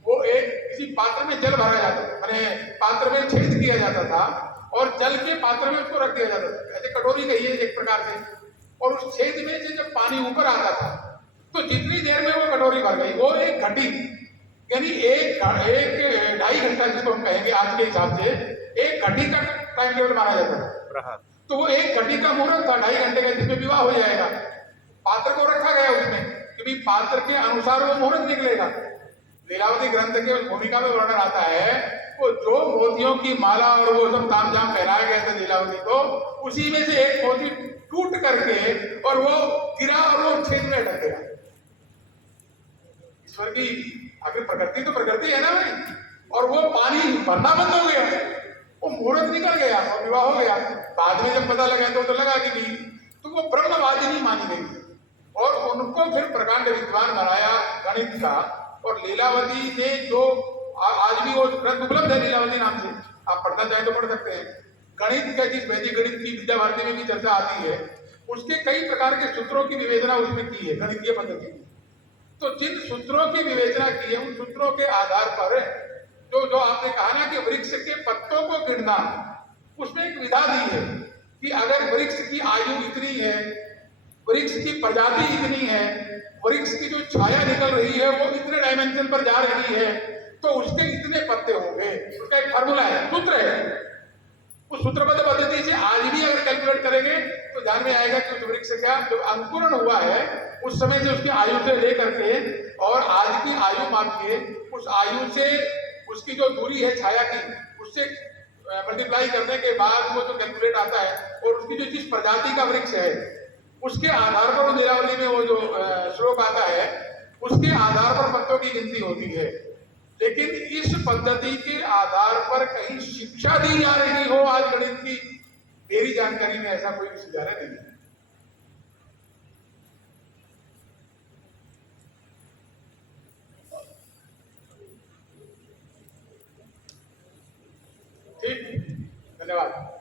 वो एक किसी पात्र में जल भरा जाता था, मैंने पात्र में छेद किया जाता था और जल के पात्र में उसको रख दिया जाता था, ऐसे कटोरी कहिए एक प्रकार से, और उस छेद में से जब पानी ऊपर आता था तो जितनी देर में वो कटोरी भर गई, वो एक घटी, यानी एक 2.5 घंटा जिसको हम कहेंगे आज के हिसाब से, एक घटी का टाइम टेबल माना जाता था। तो वो एक घटी का मुहूर्त था 2.5 घंटे का, जिसमें विवाह हो जाएगा। पात्र को रखा गया उसमें कि पात्र के अनुसार वो मुहूर्त निकलेगा। लीलावती ग्रंथ के उस भूमिका में वर्णन आता है, वो जो मोतियों की माला और वो सब तामझाम पहनाए गए थे लीलावती को, उसी में से एक मोती टूट करके और वो गिरा और वो छेद में अटक गया। ईश्वर की आखिर प्रकृति तो प्रकृति है ना भाई, और वो पानी भरना बंद हो गया, वो मुहूर्त निकल गया और विवाह हो गया। बाद में जब पता लगा तो लगा कि नहीं, तो वो ब्रह्मवादिनी मानी गई और उनको फिर प्रकांड विद्वान बनाया गणित का। और लीलावती ने जो आज भी वो ग्रंथ उपलब्ध है लीलावती नाम से, आप पढ़ना चाहें तो पढ़ सकते हैं। गणित का, जिस वैदिक गणित की विद्या भारती में भी चर्चा आती है, उसके कई प्रकार के सूत्रों की विवेचना उसमें की है गणितीय पद्धति। तो जिन सूत्रों की विवेचना की है, उन सूत्रों के आधार पर जो आपने कहा ना कि वृक्ष के पत्तों को गिनना, उसमें एक विधा दी है कि अगर वृक्ष की आयु इतनी है, वृक्ष की प्रजाति इतनी है, वृक्ष की जो छाया निकल रही है वो इतने डायमेंशन पर जा रही है, तो उसके इतने पत्ते होंगे। उसका एक फार्मूला है, सूत्र है। उस सूत्रबद्ध पद्धति से आज भी अगर कैलकुलेट करेंगे तो ध्यान में आएगा कि उस वृक्ष का जो अंकुरण हुआ है उस समय से उसकी आयु से लेकर के और आज की आयु मापिए, उस आयु से उसकी जो दूरी है छाया की, उससे मल्टीप्लाई करने के बाद वो जो कैलकुलेट आता है, और उसकी जो जिस प्रजाति का वृक्ष है उसके आधार पर लीलावली में वो जो श्लोक आता है, उसके आधार पर पत्तों की गिनती होती है। लेकिन इस पद्धति के आधार पर कहीं शिक्षा दी जा रही हो आज गणित की, मेरी जानकारी में ऐसा कोई विश्वविद्यालय नहीं है। ठीक, धन्यवाद।